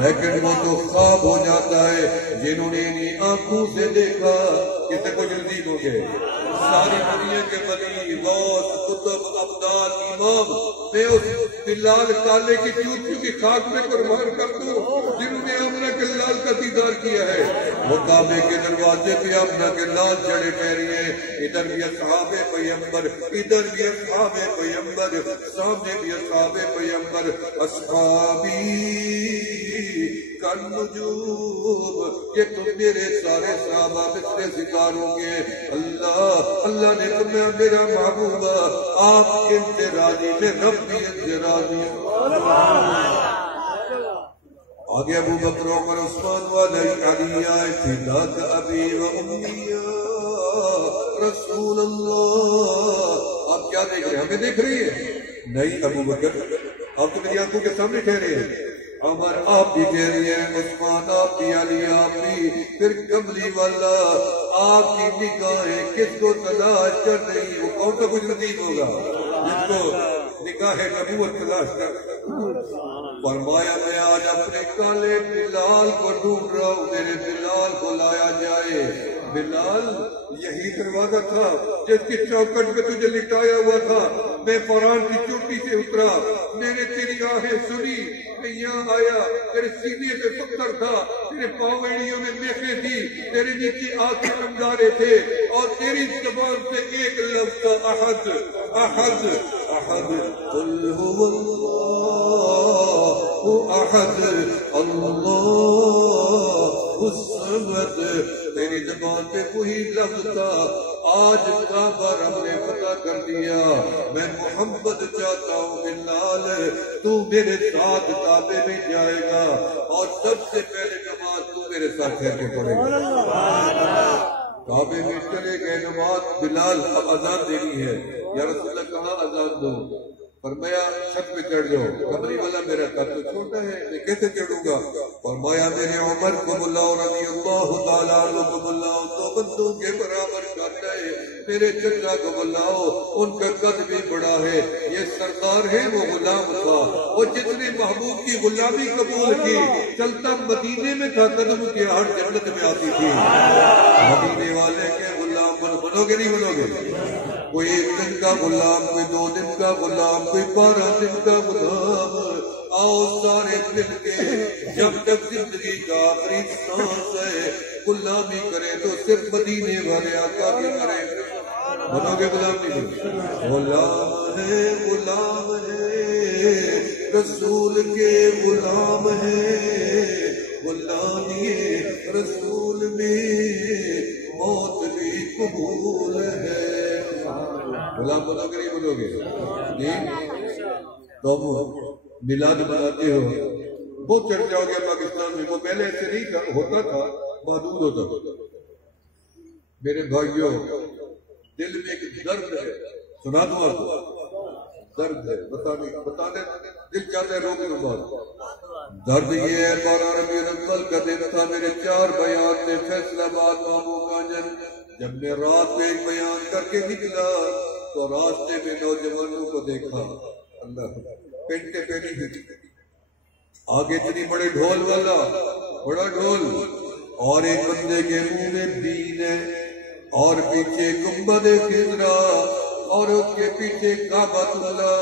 لیکن وہ تو خواب ہو جاتا ہے جنہوں نے انہیں آنکھوں سے دیکھا کسی کو جلدی ہو گئے۔ ساری دنیا کے ولی، غوث، قطب، ابدال، امام، میں اس بلال کالے کی چوٹیوں کی خاک میں قربان کر دوں جنہوں نے آمنہ کے لال کا دیدار کیا ہے۔ وہ کعبے کے دروازے پہ آمنہ کے لال چڑھے پہرے ہیں، ادھر بھی اصحاب پیغمبر، ادھر بھی اصحاب پیغمبر، سامنے بھی اصحاب پیغمبر، اصحابی کالنجوم، یہ تم میرے سارے صحابہ مثل ستاروں کے۔ اللہ نے فرمایا میرا محبوبہ آپ ان سے راضی، میں رب بھی ان سے راضی ہوں۔ آگے ابو بکر عمر عثمان علی آئے، فداک ابی و امی یا رسول اللہ۔ آپ کیا دیکھ رہے ہیں؟ ہمیں دیکھ رہی ہے؟ نہیں ابو بکر، آپ تو میری آنکھوں کے سامنے ٹھہرے ہیں۔ عمر آپ بھی کہہ رہی ہیں، عثمان آپ بھی، علی آپ بھی، پھر کملی والا آپ کی نگاہیں کس کو تلاش کر رہی؟ وہ کون سا کچھ نصیب ہوگا جس کو نگاہ نبوت تلاش کر؟ فرمایا میں آج اپنے کالے بلال کو ڈھونڈ رہا ہوں، میرے بلال کو لایا جائے۔ بلال یہی دروازہ تھا جس کی چوکٹ میں تجھے لٹایا ہوا تھا، میں فرعون کی چوٹی سے اترا، میں نے تیری آہیں سنی، میں یہاں آیا، تیرے سینے پہ پتھر تھا، تیرے پاؤں ایڑیوں میں میخیں تھی، تیرے نیچے آگ کے انگارے تھے، اور تیری زبان سے ایک لفظ تھا، احد احد احد، قل هو اللہ احد اللہ الصمد، تیری زبان پہ وہی لفظ تھا۔ آج کعبہ ہم نے فتح کر دیا، میں محمد چاہتا ہوں بلال تو میرے ساتھ کعبے میں جائے گا، اور سب سے پہلے نماز تو میرے ساتھ ٹھہر کے پڑھے گا۔ کعبے میں چلے گئے، نماز، بلال اب اذان دینی ہے، یا رسول اللہ کہاں اذان دو؟ فرمایا چھت پہ چڑھ جاؤ۔ کمری والا میرا قد تو چھوٹا ہے، میں کیسے چڑھوں گا؟ فرمایا میرے عمر کو بلاؤ رضی اللہ تعالیٰ عنہ کو بلاؤ، دو بندوں کے برابر کرنا ہے، میرے چچا کو بلاؤ، ان کا قد بھی بڑا ہے، یہ سردار ہے، وہ غلام تھا، وہ جس نے محبوب کی غلامی قبول کی چلتا مدینے میں تھا، قدم کی ہر جنت میں آتی تھی۔ مدینے والے کے غلام بنو گے نہیں بنو گے؟ کوئی ایک دن کا غلام، کوئی 2 دن کا غلام، کوئی 12 دن کا غلام، آؤ سارے مل کے جب تک زندگی کا آخری سانس ہے غلامی کرے تو صرف مدینے والے آقا کی کرے۔ بنو گے غلام نہیں؟ غلام ہے، غلام ہے، رسول کے غلام ہے، غلامی رسول میں موت بھی قبول ہے۔ غلام بنو گے نہیں بنو گے؟ تم میلاد مناتے ہو، بہت چرچا ہو گیا پاکستان میں، وہ پہلے ایسے نہیں تھا، ہوتا تھا، محدود ہوتا تھا۔ میرے بھائیوں دل میں ایک درد ہے، سنا دوں آپ کو، درد ہے، بتانے دل چاہتا ہے روک لوں بات۔ درد یہ ہے 12 ربیع الاول کا دن تھا، میرے 4 بیان تھے، فیصل آباد، مامو کانجن۔ جب میں رات میں ایک بیان کر کے نکلا تو راستے میں نوجوانوں کو دیکھا، اللہ پینٹیں پہنی ہوئی، آگے اتنی بڑے ڈھول والا، بڑا ڈھول، اور ایک بندے کے منہ میں بین ہے، اور پیچھے گنبد خضرا، اور اس کے پیچھے کعبۃ اللہ،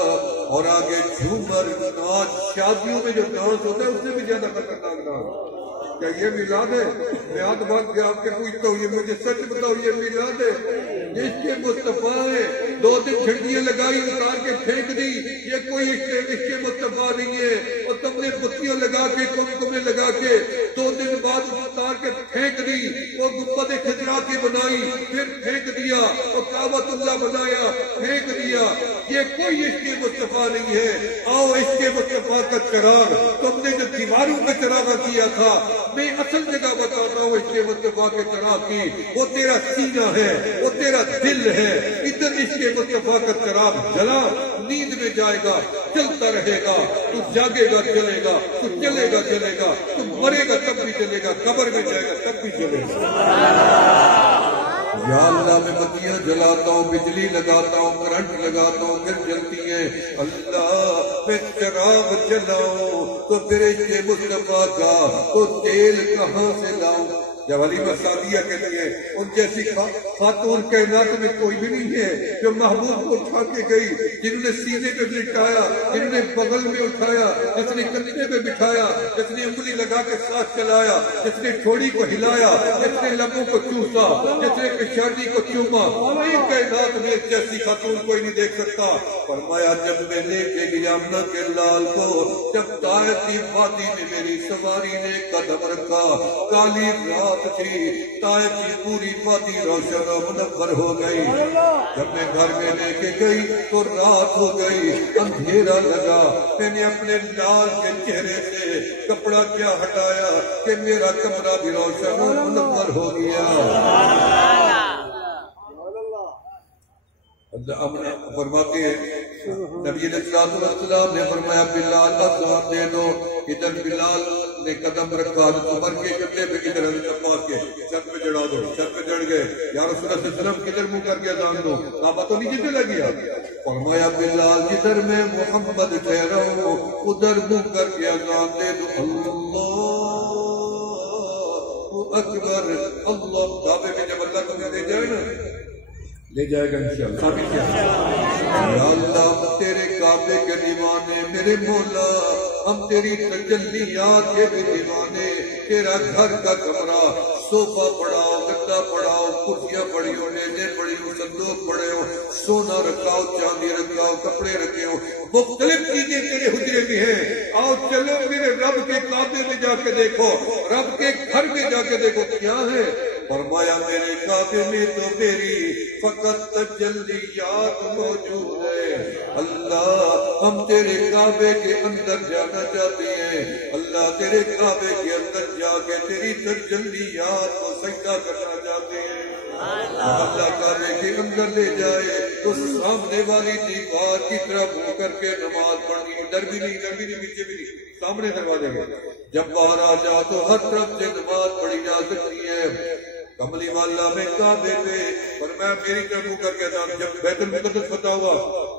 اور آگے جھومر، ناچ، شادیوں میں جو ڈانس ہوتا ہے اس سے بھی زیادہ خطرناک ڈانس۔ کیا یہ میلاد ہے؟ میں ہاتھ بھاگ کے آپ کے پوچھتا ہوں، یہ مجھے سچ بتاؤ، یہ میلاد ہے؟ عشق مصطفیٰ ہے۔ 2 دن جھنڈیاں لگائی، اتار کے پھینک دی، یہ کوئی عشق مصطفیٰ نہیں ہے۔ اور تم نے بتیاں لگا کے، کمکمیں لگا کے 2 دن بعد اتار کے پھینک دی، وہ گنبد خضرا کی بنائی، پھر پھینک دیا، اور کعبۃ اللہ بنایا، پھینک دیا۔ یہ کوئی عشق مصطفیٰ نہیں ہے۔ آؤ عشق مصطفیٰ کا چراغ، تم نے جو دیواروں میں چراغ کیا تھا، میں اصل جگہ بتاتا ہوں عشق مصطفیٰ کے چراغ کی، وہ تیرا سینہ ہے، وہ تیرا دل ہے۔ ادھر عشق مصطفیٰ کا چراغ جلا، نیند میں جائے گا، چلتا رہے گا، تو جاگے گا چلے گا، تو چلے گا چلے گا، تو مرے گا تب بھی چلے گا، قبر میں جائے گا تب بھی چلے گا۔ یا اللہ میں بتیاں جلاتا ہوں، بجلی لگاتا ہوں، کرنٹ لگاتا ہوں، پھر جلتی ہیں۔ اللہ میں چراغ جلاؤں تو پھر عشق مصطفیٰ کا تو تیل کہاں سے لاؤں؟ جب حلیمہ سعدیہ کہتی ہیں ان جیسی خاتون کائنات میں کوئی بھی نہیں ہے جو محبوب کو اٹھا کے گئی، جنہوں نے سینے پہ لٹایا، جنہوں نے بغل میں اٹھایا، جس نے کندھے پہ بٹھایا، جس نے انگلی لگا کے ساتھ چلایا، جس نے ٹھوڑی کو ہلایا، جس نے لبوں کو چوسا، جس نے پیشانی کو چوما۔ کائنات میں جیسی خاتون کوئی نہیں دیکھ سکتا۔ فرمایا جب میں لے کے گیا امنہ کے لال کو، جب طائف کی وادی میں میری سواری نے قدم رکھا، کالی رات تھی، طائف کی پوری وادی روشن و منور ہو گئی۔ جب میں گھر میں لے کے گئی تو رات ہو گئی، اندھیرا لگا۔ میں نے اپنے لال کے چہرے سے کپڑا کیا ہٹایا کہ میرا کمرہ بھی روشن و منور ہو گیا۔ فرماتے ہیں نبی علیہ السلام نے فرمایا بلال اذان دے دو۔ ادھر بلال نے قدم رکھا تو عمر کے قبلے پہ ادھر حضرت عباس کے سر پہ چڑھا دو، سر پہ چڑھ گئے۔ یا رسول اللہ صلی اللہ علیہ وسلم کدھر منہ کر کے اذان دو؟ کعبہ تو نہیں جیتے لگیا؟ فرمایا بلال جدھر میں محمد ٹھہرا ہوں ادھر منہ کر کے اذان دے دو۔ اللہ اکبر، اللہ کعبے میں جب اللہ تمہیں لے جائے نا، لے جائے گا انشاءاللہ، ثابت کیا؟ یا اللہ تیرے کعبے کے دیوانے، میرے مولا ہم تیری تجلیات کے بھی دیوانے۔ تیرا گھر کا کمرہ، صوفہ پڑاؤ، گدا پڑاؤ، کرسیاں پڑی ہو، میزیں پڑی ہو، صندوق پڑے ہو، سونا رکھاؤ، چاندی رکھاؤ، کپڑے رکھے ہو، مختلف چیزیں تیرے حجرے میں ہیں۔ آؤ چلو میرے رب کے کعبے میں جا کے دیکھو، رب کے گھر میں جا کے دیکھو کیا ہے۔ فرمایا میرے کعبے میں تو میری فقط تجلیات موجود ہے۔ اللہ ہم تیرے کعبے کے اندر جانا چاہتے ہیں، اللہ تیرے کعبے کے اندر جا کے تیری تجلیات کو سجدہ کرنا چاہتے ہیں۔ اللہ کعبے کے اندر لے جائے اس سامنے والی دیوار کی طرف منہ کر کے نماز پڑھنی، ادھر بھی نہیں، ادھر بھی نہیں، پیچھے بھی نہیں، سامنے دروازے میں جب باہر آ جاؤ تو ہر طرف سے نماز پڑھی جا سکتی ہے۔ کملی والا میں کعبے پہ فرمایا میری طرف منہ کر کے اذان، جب بیت المقدس فتح ہوا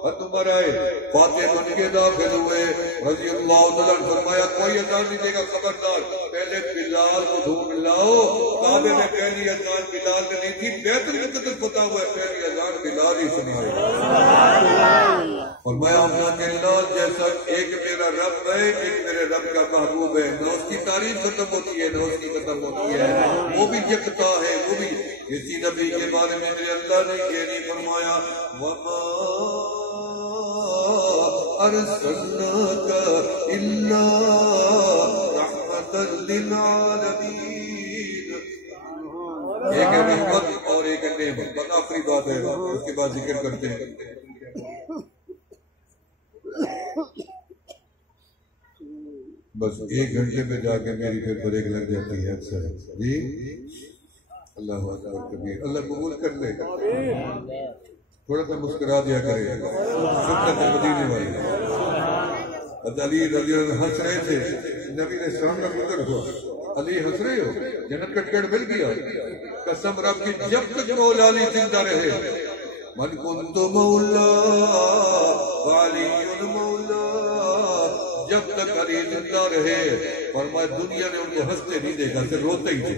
حضرت عمر آئے، فاتح بن کے داخل ہوئے رضی اللہ تعالیٰ عنہ، فرمایا کوئی اذان نہیں دے گا، خبردار پہلے بلال کو ڈھونڈ لاؤ۔ کعبے میں پہلی اذان بلال نے نہیں تھی، بیت المقدس فتح ہوا ہے، پہلی اذان بلال ہی سنائے۔ فرمایا اپنا کہ لال جیسا ایک میرا رب ہے، ایک میرے رب کا محبوب ہے، نہ اس کی تعریف ختم ہوتی ہے نہ اس کی ختم ہوتی ہے، وہ بھی یکتا ہے، وہ بھی۔ اسی نبی کے بارے میں میرے اللہ نے یہ نہیں فرمایا وَمَا أَرْسَلْنَاكَ إِلَّا رَحْمَةً لِلْعَالَمِينَ۔ ایک ہے رحمت اور ایک ہے نعمت، بس آخری بات ہے، اس کے بعد ذکر کرتے ہیں۔ بس 1 گھنٹے پہ جا کے میری پھر بریک لگ جاتی ہے اکثر جی۔ اللہ اکبر کبیر، اللہ قبول کر لے، تھوڑا سا مسکرا دیا کرے، سنت مدینے والی۔ علی رضی اللہ عنہ ہنس رہے تھے، نبی نے سامنے گزر ہوا، علی ہنس رہے ہو، جنت کا ٹکٹ مل گیا؟ قسم رب کی جب تک مولا علی زندہ رہے، من کنت مولا وعلی مولا، جب تک علی زندہ رہے، فرمایا دنیا نے ان کو ہنستے نہیں دیکھا، صرف روتے ہی تھے۔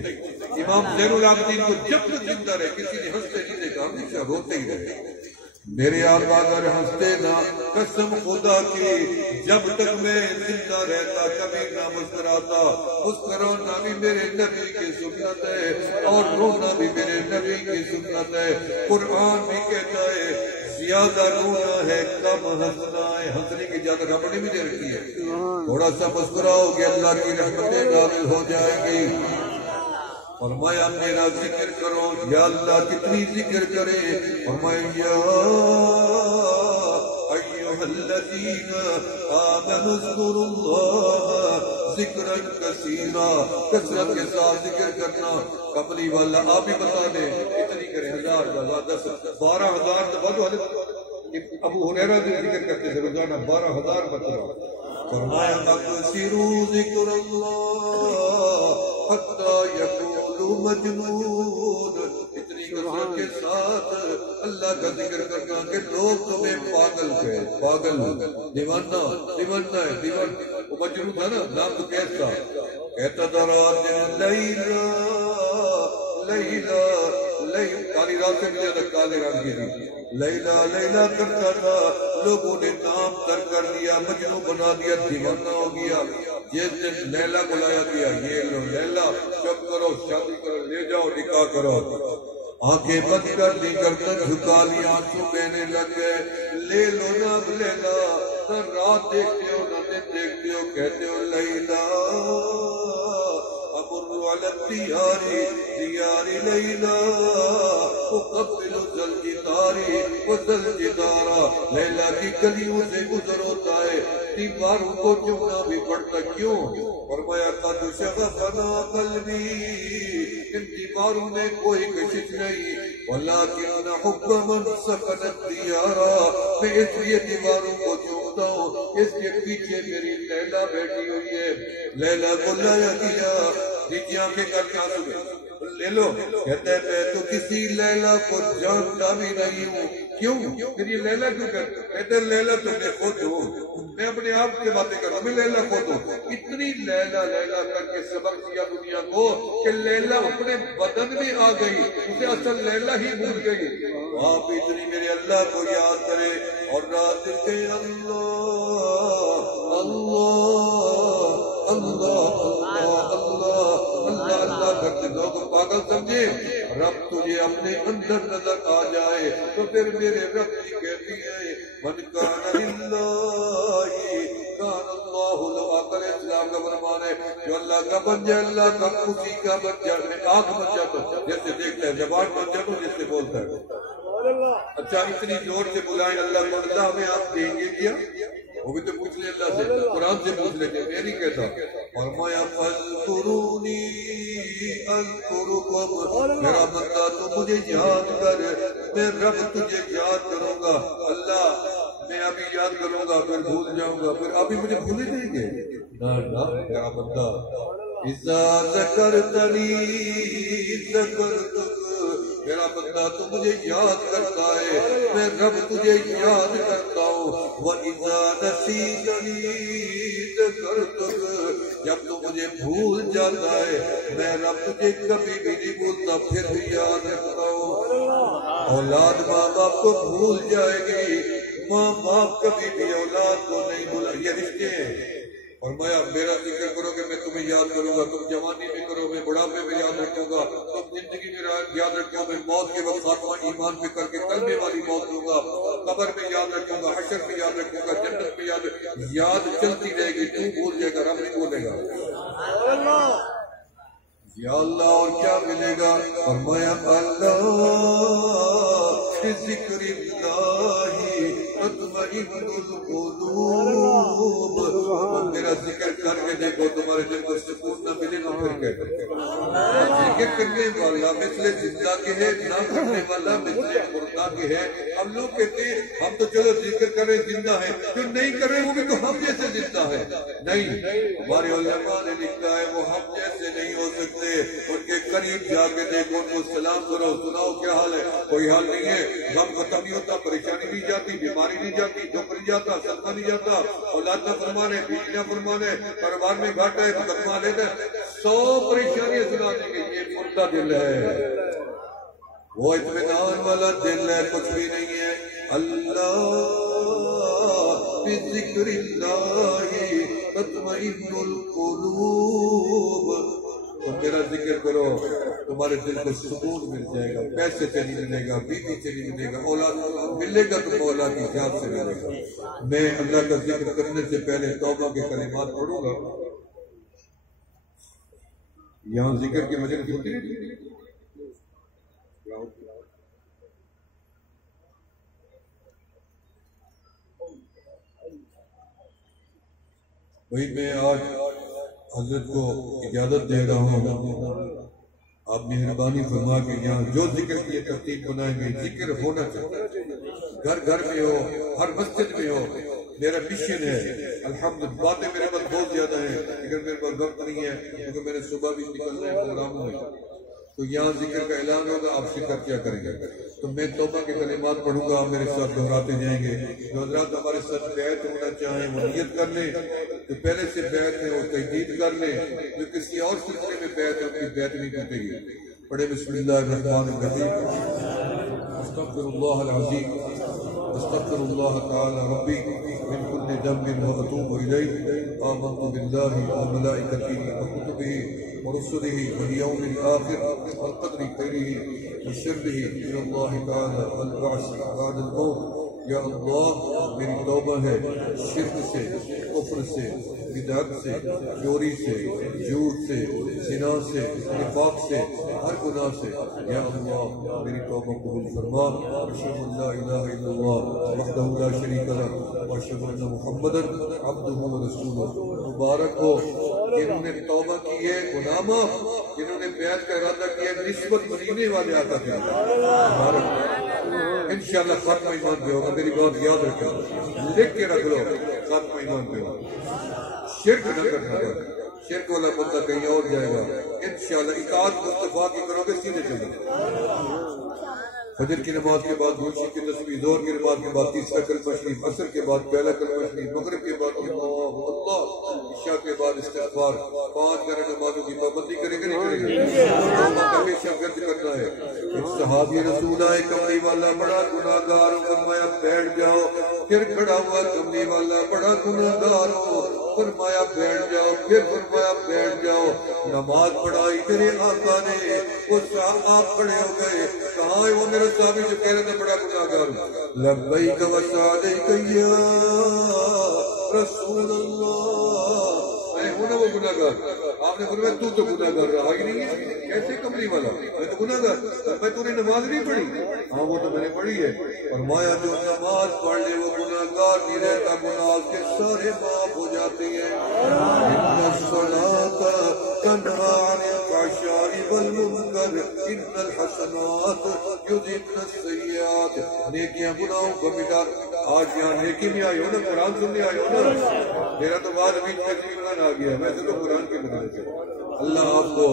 امام زین العابدین کو جب تک زندہ رہے کسی نے ہنستے نہیں دیکھا، ہمیشہ روتے ہی رہے۔ میرے آقا اگر ہنستے نہ قسم خدا کی جب تک میں زندہ رہتا کبھی نہ مسکراتا. مسکرانا بھی میرے نبی کی سنت ہے اور رونا بھی میرے نبی کی سنت ہے. قرآن بھی کہتا ہے زیادہ رونا ہے کم ہنسنا ہے. ہنسنے کی زیادہ ربڑی بھی دے رکھی ہے. تھوڑا سا مسکراؤ گے اللہ کی رحمتیں نازل ہو جائے گی. فرمایا میرا ذکر کرو. یا اللہ کتنی ذکر کرے. فرمایا یا ایھا الذین آمنوا اذکروا اللہ ذکرا کثیرا. کثرت کے ساتھ ذکر کرنا. کملی والا آپ ہی بتا دیں کتنی کریں. 1000 10 12,000 دفعہ تو ابو ہریرہ بھی ذکر کرتے تھے روزانہ 12,000 مرتبہ. فرمایا اکثروا ذکر اللہ حتی یقولوا مجنون. اتنی کثرت کے ساتھ اللہ کا ذکر کرنا کہ لوگ تمہیں پاگل کہے. پاگل دیوانہ دیوانہ ہے دیوانہ. وہ مجنون تھا نا نام تو کیسا کہتا تھا رات لیلا لیلا لیلا. کالی رات سے مجھے تھا کالے رنگ کی تھی. لیلا لیلا کرتا تھا. لوگوں نے نام تر کر دیا مجنون بنا دیا دیوانہ ہو گیا. جس دن لیلا کو لایا گیا یہ لو لیلا چپ کرو شادی کرو لے جاؤ نکاح کرو. آنکھیں بند کر دی گردن جھکا لی آنسو بہنے لگ گئے. لے لو نا اب لیلا. نہ رات دیکھتے ہو نہ دن دیکھتے ہو. کہتے ہو لیلا امر علی الدیار دیار لیلا اقبل ذوالجدار وذوالجدار. لیلا کی گلیوں سے گزر ہوتا ہے دیواروں کو چومنا بھی پڑتا. کیوں؟ فرمایا قد شغفنا قلبی. ان دیواروں میں کوئی کشش نہیں. ولکن حب من سکن الدیار. میں اس لیے دیواروں کو چومتا ہوں اس کے پیچھے میری لیلا بیٹھی ہوئی ہے. لیلا کو لایا گیا دیکھی آنکھیں کر کے آنسو گئے. لے لو. کہتا ہے میں تو کسی لیلا کو جانتا بھی نہیں ہوں. کیوں؟ پھر یہ لیلا کیوں کرتا؟ کہتے ہیں لیلا تم نے خود ہو. میں اپنے آپ سے باتیں کرتا ہوں میں لیلا خود ہوں. اتنی لیلا لیلا کر کے سبق دیا دنیا کو کہ لیلا اپنے بدن میں آ گئی. اسے اصل لیلا ہی بھول گئی. آپ اتنی میرے اللہ کو یاد کرے اور رات کے اللہ اللہ اللہ اللہ اللہ اللہ کرتے لوگ پاگل سمجھے. رب تجھے اپنے اندر نظر آ جائے تو پھر میرے رب کی کہتی ہے من کان للہ کان اللہ لو. عقل اسلام کا فرمان ہے جو اللہ کا بن جائے اللہ کا اسی کا بن جائے. آنکھ بن جاتا جیسے دیکھتا ہے زبان بن جاتا جس سے بولتا ہے. اچھا اتنی زور سے بلائیں اللہ کو. اللہ ہمیں آپ دیں گے کیا؟ وہ بھی تو پوچھ لے اللہ سے. قرآن سے پوچھ لیتے میں نہیں کہتا. فرمایا فاذکرونی اذکرکم. میرا بندہ تو مجھے یاد کر میں رب تجھے یاد کروں گا. اللہ میں ابھی یاد کروں گا پھر بھول جاؤں گا پھر ابھی مجھے بھولے جائیں گے. نہ میرا بندہ اذا ذکرتنی ذکرتک. میرا بندہ تو مجھے یاد کرتا ہے میں رب تجھے یاد کرتا ہوں. وَإِذَا نَسِيتَنِي ذَكَرْتُكَ. جب تو مجھے بھول جاتا ہے میں رب تجھے کبھی بھی نہیں بھولتا پھر بھی یاد رکھتا ہوں. اولاد ماں باپ کو بھول جائے گی. ماں باپ کبھی بھی اولاد کو نہیں بھولا. یہ رشتے ہیں. فرمایا میرا ذکر کرو کہ میں تمہیں یاد کروں گا. تم جوانی میں کرو میں بڑھاپے میں یاد رکھوں گا. تم زندگی میں یاد رکھو میں موت کے وقت خاتمہ ایمان پہ کر کے کلمے والی موت دوں گا. قبر میں یاد رکھوں گا حشر میں یاد رکھوں گا جنت میں یاد چلتی رہے گی. تو بھول جائے گا رب نہیں بولے گا. یا اللہ اور کیا ملے گا؟ فرمایا اللہ ذکر اللہ تطمئن القلوب. میرا ذکر کر کے دیکھو تمہارے دل کو سکون نہ ملے نہ پھر کہتے ذکر کرنے والا مثل زندہ کے ہے نہ کرنے والا مثل مردہ کے ہے. ہم لوگ کہتے ہیں ہم تو چلو ذکر کریں زندہ ہے جو نہیں کر رہے وہ بھی تو ہم جیسے زندہ ہے. نہیں ہمارے علماء نے لکھا ہے وہ ہم جیسے نہیں ہو سکتے. ان کے قریب جا کے دیکھو ان کو سلام کرو سناؤ کیا حال ہے. کوئی حال نہیں ہے. غم ختم نہیں ہوتا پریشانی نہیں جاتی بیماری نہیں جاتی دکھ نہیں جاتا صدقہ نہیں جاتا اولاد نہ فرمانے بیوی نہ فرمانے کاروبار میں گھاٹا ہے مقدمہ لینا 100 پریشانیاں سنا دیں گے. یہ مردہ دل ہے وہ اطمینان والا دل ہے، کچھ بھی نہیں ہے. اللہ بذکر اللہ تطمئن القلوب. تو میرا ذکر کرو، تمہارے دل کو سکون مل جائے گا. پیسے سے نہیں ملے گا، بیوی سے نہیں ملے گا، اولاد ملے گا تو مولا کی ذات سے ملے گا. میں اللہ کا ذکر کرنے سے پہلے توبہ کے کلمات پڑھوں گا. یہاں ذکر کی مجلس ہوتی ہے. وہی میں آج حضرت کو اجازت دے رہا ہوں. آپ مہربانی فرما کے یہاں جو ذکر کی یہ ترتیب بنائیں گے، ذکر ہونا چاہیے. گھر گھر میں ہو، ہر مسجد میں ہو. میرا مشن ہے. الحمدللہ باتیں میرے پاس بہت زیادہ ہیں لیکن میرے پاس وقت نہیں ہے کیونکہ میں نے صبح بھی نکلنا ہے پروگراموں میں. تو یہاں ذکر کا اعلان ہوگا، آپ شرکت کیا کریں گے. تو میں توبہ کے کلمات پڑھوں گا، میرے ساتھ دہراتے جائیں گے. جو حضرات ہمارے ساتھ بیعت ہونا چاہیں وہ نیت کر لیں، جو پہلے سے بیعت ہے وہ تجدید کر لیں. جو کسی اور سلسلے میں بیعت ہے ان کی بیعت نہیں ٹوٹے گی. پڑھے بسم اللہ الرحمن الرحیم. استغفر اللہ العظیم، استغفر اللہ تعالی ربی من کل ذنب واتوب الیہ. آمنت باللہ وملائکتہ وکتبہ ورسله واليوم الآخر والقدر خيره وشره إلى الله تعالى والبعث بعد الموت. یا اللہ میری توبہ ہے شرک سے، کفر سے، بدعت سے، چوری سے، جھوٹ سے، زنا سے، نفاق سے، ہر گناہ سے. یا اللہ میری توبہ قبول فرما. اشہد ان لا الہ الا اللہ وحدہ لا شریک لہ واشہد ان محمدا عبدہ ورسولہ. مبارک ہو جنہوں نے توبہ کی ہے، گناہ معاف. جنہوں نے بیعت کا ارادہ کیا، نسبت مدینے والے آقا کے مبارک. انشاءاللہ خاتمہ ایمان پہ ہوگا. میری بات یاد رکھو، لکھ کے رکھ لو، خاتمہ ایمان پہ ہوگا. شرک نہ کرنا ہے، شرک والا بندہ کہیں اور جائے گا. انشاءاللہ اطاعت مصطفیٰ کی کرو گے، سیدھے چلو. فجر کی نماز کے بعد دوسری کی تسبیح، ظہر کی نماز کے بعد تیسرا کلمہ شریف، عصر کے بعد پہلا کلمہ شریف، مغرب کے بعد اللہ، عشاء کے بعد استغفار. 5 گھر نمازوں کی پابندی کریں گے نہیں کریں گے؟ ہمیشہ گرد کرنا ہے. ایک صحابی رسول آئے، کملی والا بڑا گناہ گار ہو، فرمایا بیٹھ جاؤ. پھر کھڑا ہوا، کملی والا بڑا گناہ گار ہو، فرمایا بیٹھ جاؤ. پھر فرمایا بیٹھ جاؤ. نماز پڑھائی میرے آقا نے. وہ صاحب آپ کھڑے ہو گئے. کہاں ہے وہ میرے صحابی جو کہہ رہے تھے بڑا گناہ گار ہوں؟ لبیک و سعدیک یا رسول اللہ. میں ہوں نا وہ گناہ گار. آپ نے فرمایا تو تو گناہ گار رہا ہی نہیں ہے. کیسے کملی والا؟ میں تو گناہ گار. میں تو نے نماز نہیں پڑھی. ہاں وہ تو میں نے پڑھی ہے. فرمایا جو نماز پڑھ لے وہ گناہ گار نہیں رہتا، گناہ اس کے سارے معاف ہو جاتے ہیں. ان الصلاۃ تنہی عن الفحشاء والمنکر ان الحسنات یذہبن السیئات. نیکیاں گناہوں کو مٹا. آج یہاں نیکی میں آئے ہو نا، قرآن سننے آئے ہو نا. میرا تو بعد ابھی تقریباً آ گیا. میں تو قرآن کے مدد سے. اللہ آپ کو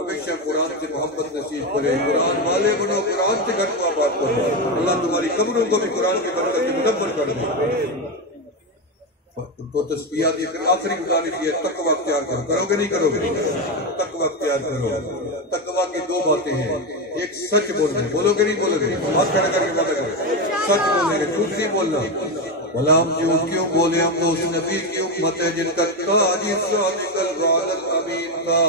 ہمیشہ قرآن سے محبت نصیب کرے. قرآن والے بنو، قرآن سے گھر کو آباد کرو. اللہ تمہاری قبروں کو بھی قرآن کی برکت سے منور کر دے. تو تسبیحات یہ پھر آخری گزارش یہ تقویٰ اختیار کرو. کرو گے نہیں کرو گے؟ تقویٰ اختیار کرو. تقویٰ کی 2 باتیں ہیں. ایک سچ بولنا. بولو گے نہیں بولو گے؟ ہاتھ کھڑا کر کے بات کرو. سچ بولیں گے، جھوٹ نہیں بولنا. بھلا ہم جھوٹ کیوں بولے؟ ہم تو اس نبی کی امت ہے جن کا تاج صادق الوعد الامین تھا.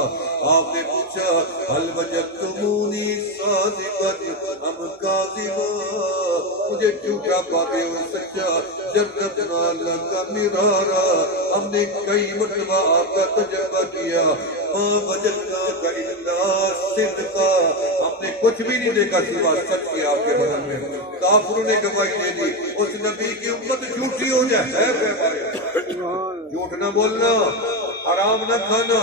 آپ نے پوچھا هل وجدتمونی صادقا ام کاذبا. مجھے جھوٹا پاتے ہو سچا؟ جربنا لک مرارا. ہم نے کئی مرتبہ آپ کا تجربہ کیا. ما وجدناک الا صدقا. ہم نے کچھ بھی نہیں دیکھا سوا سچ کے آپ کے بدن میں. کافروں نے گواہی دے دی. اس نبی کی امت جھوٹی ہو جائے. جھوٹ نہ بولنا، حرام نہ کھانا،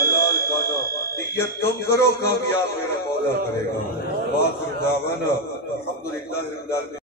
حلال کھانا. نیت کم کرو، کامیاب میرا مولا کرے گا. آخر دعوانا الحمدللہ رب العالمین.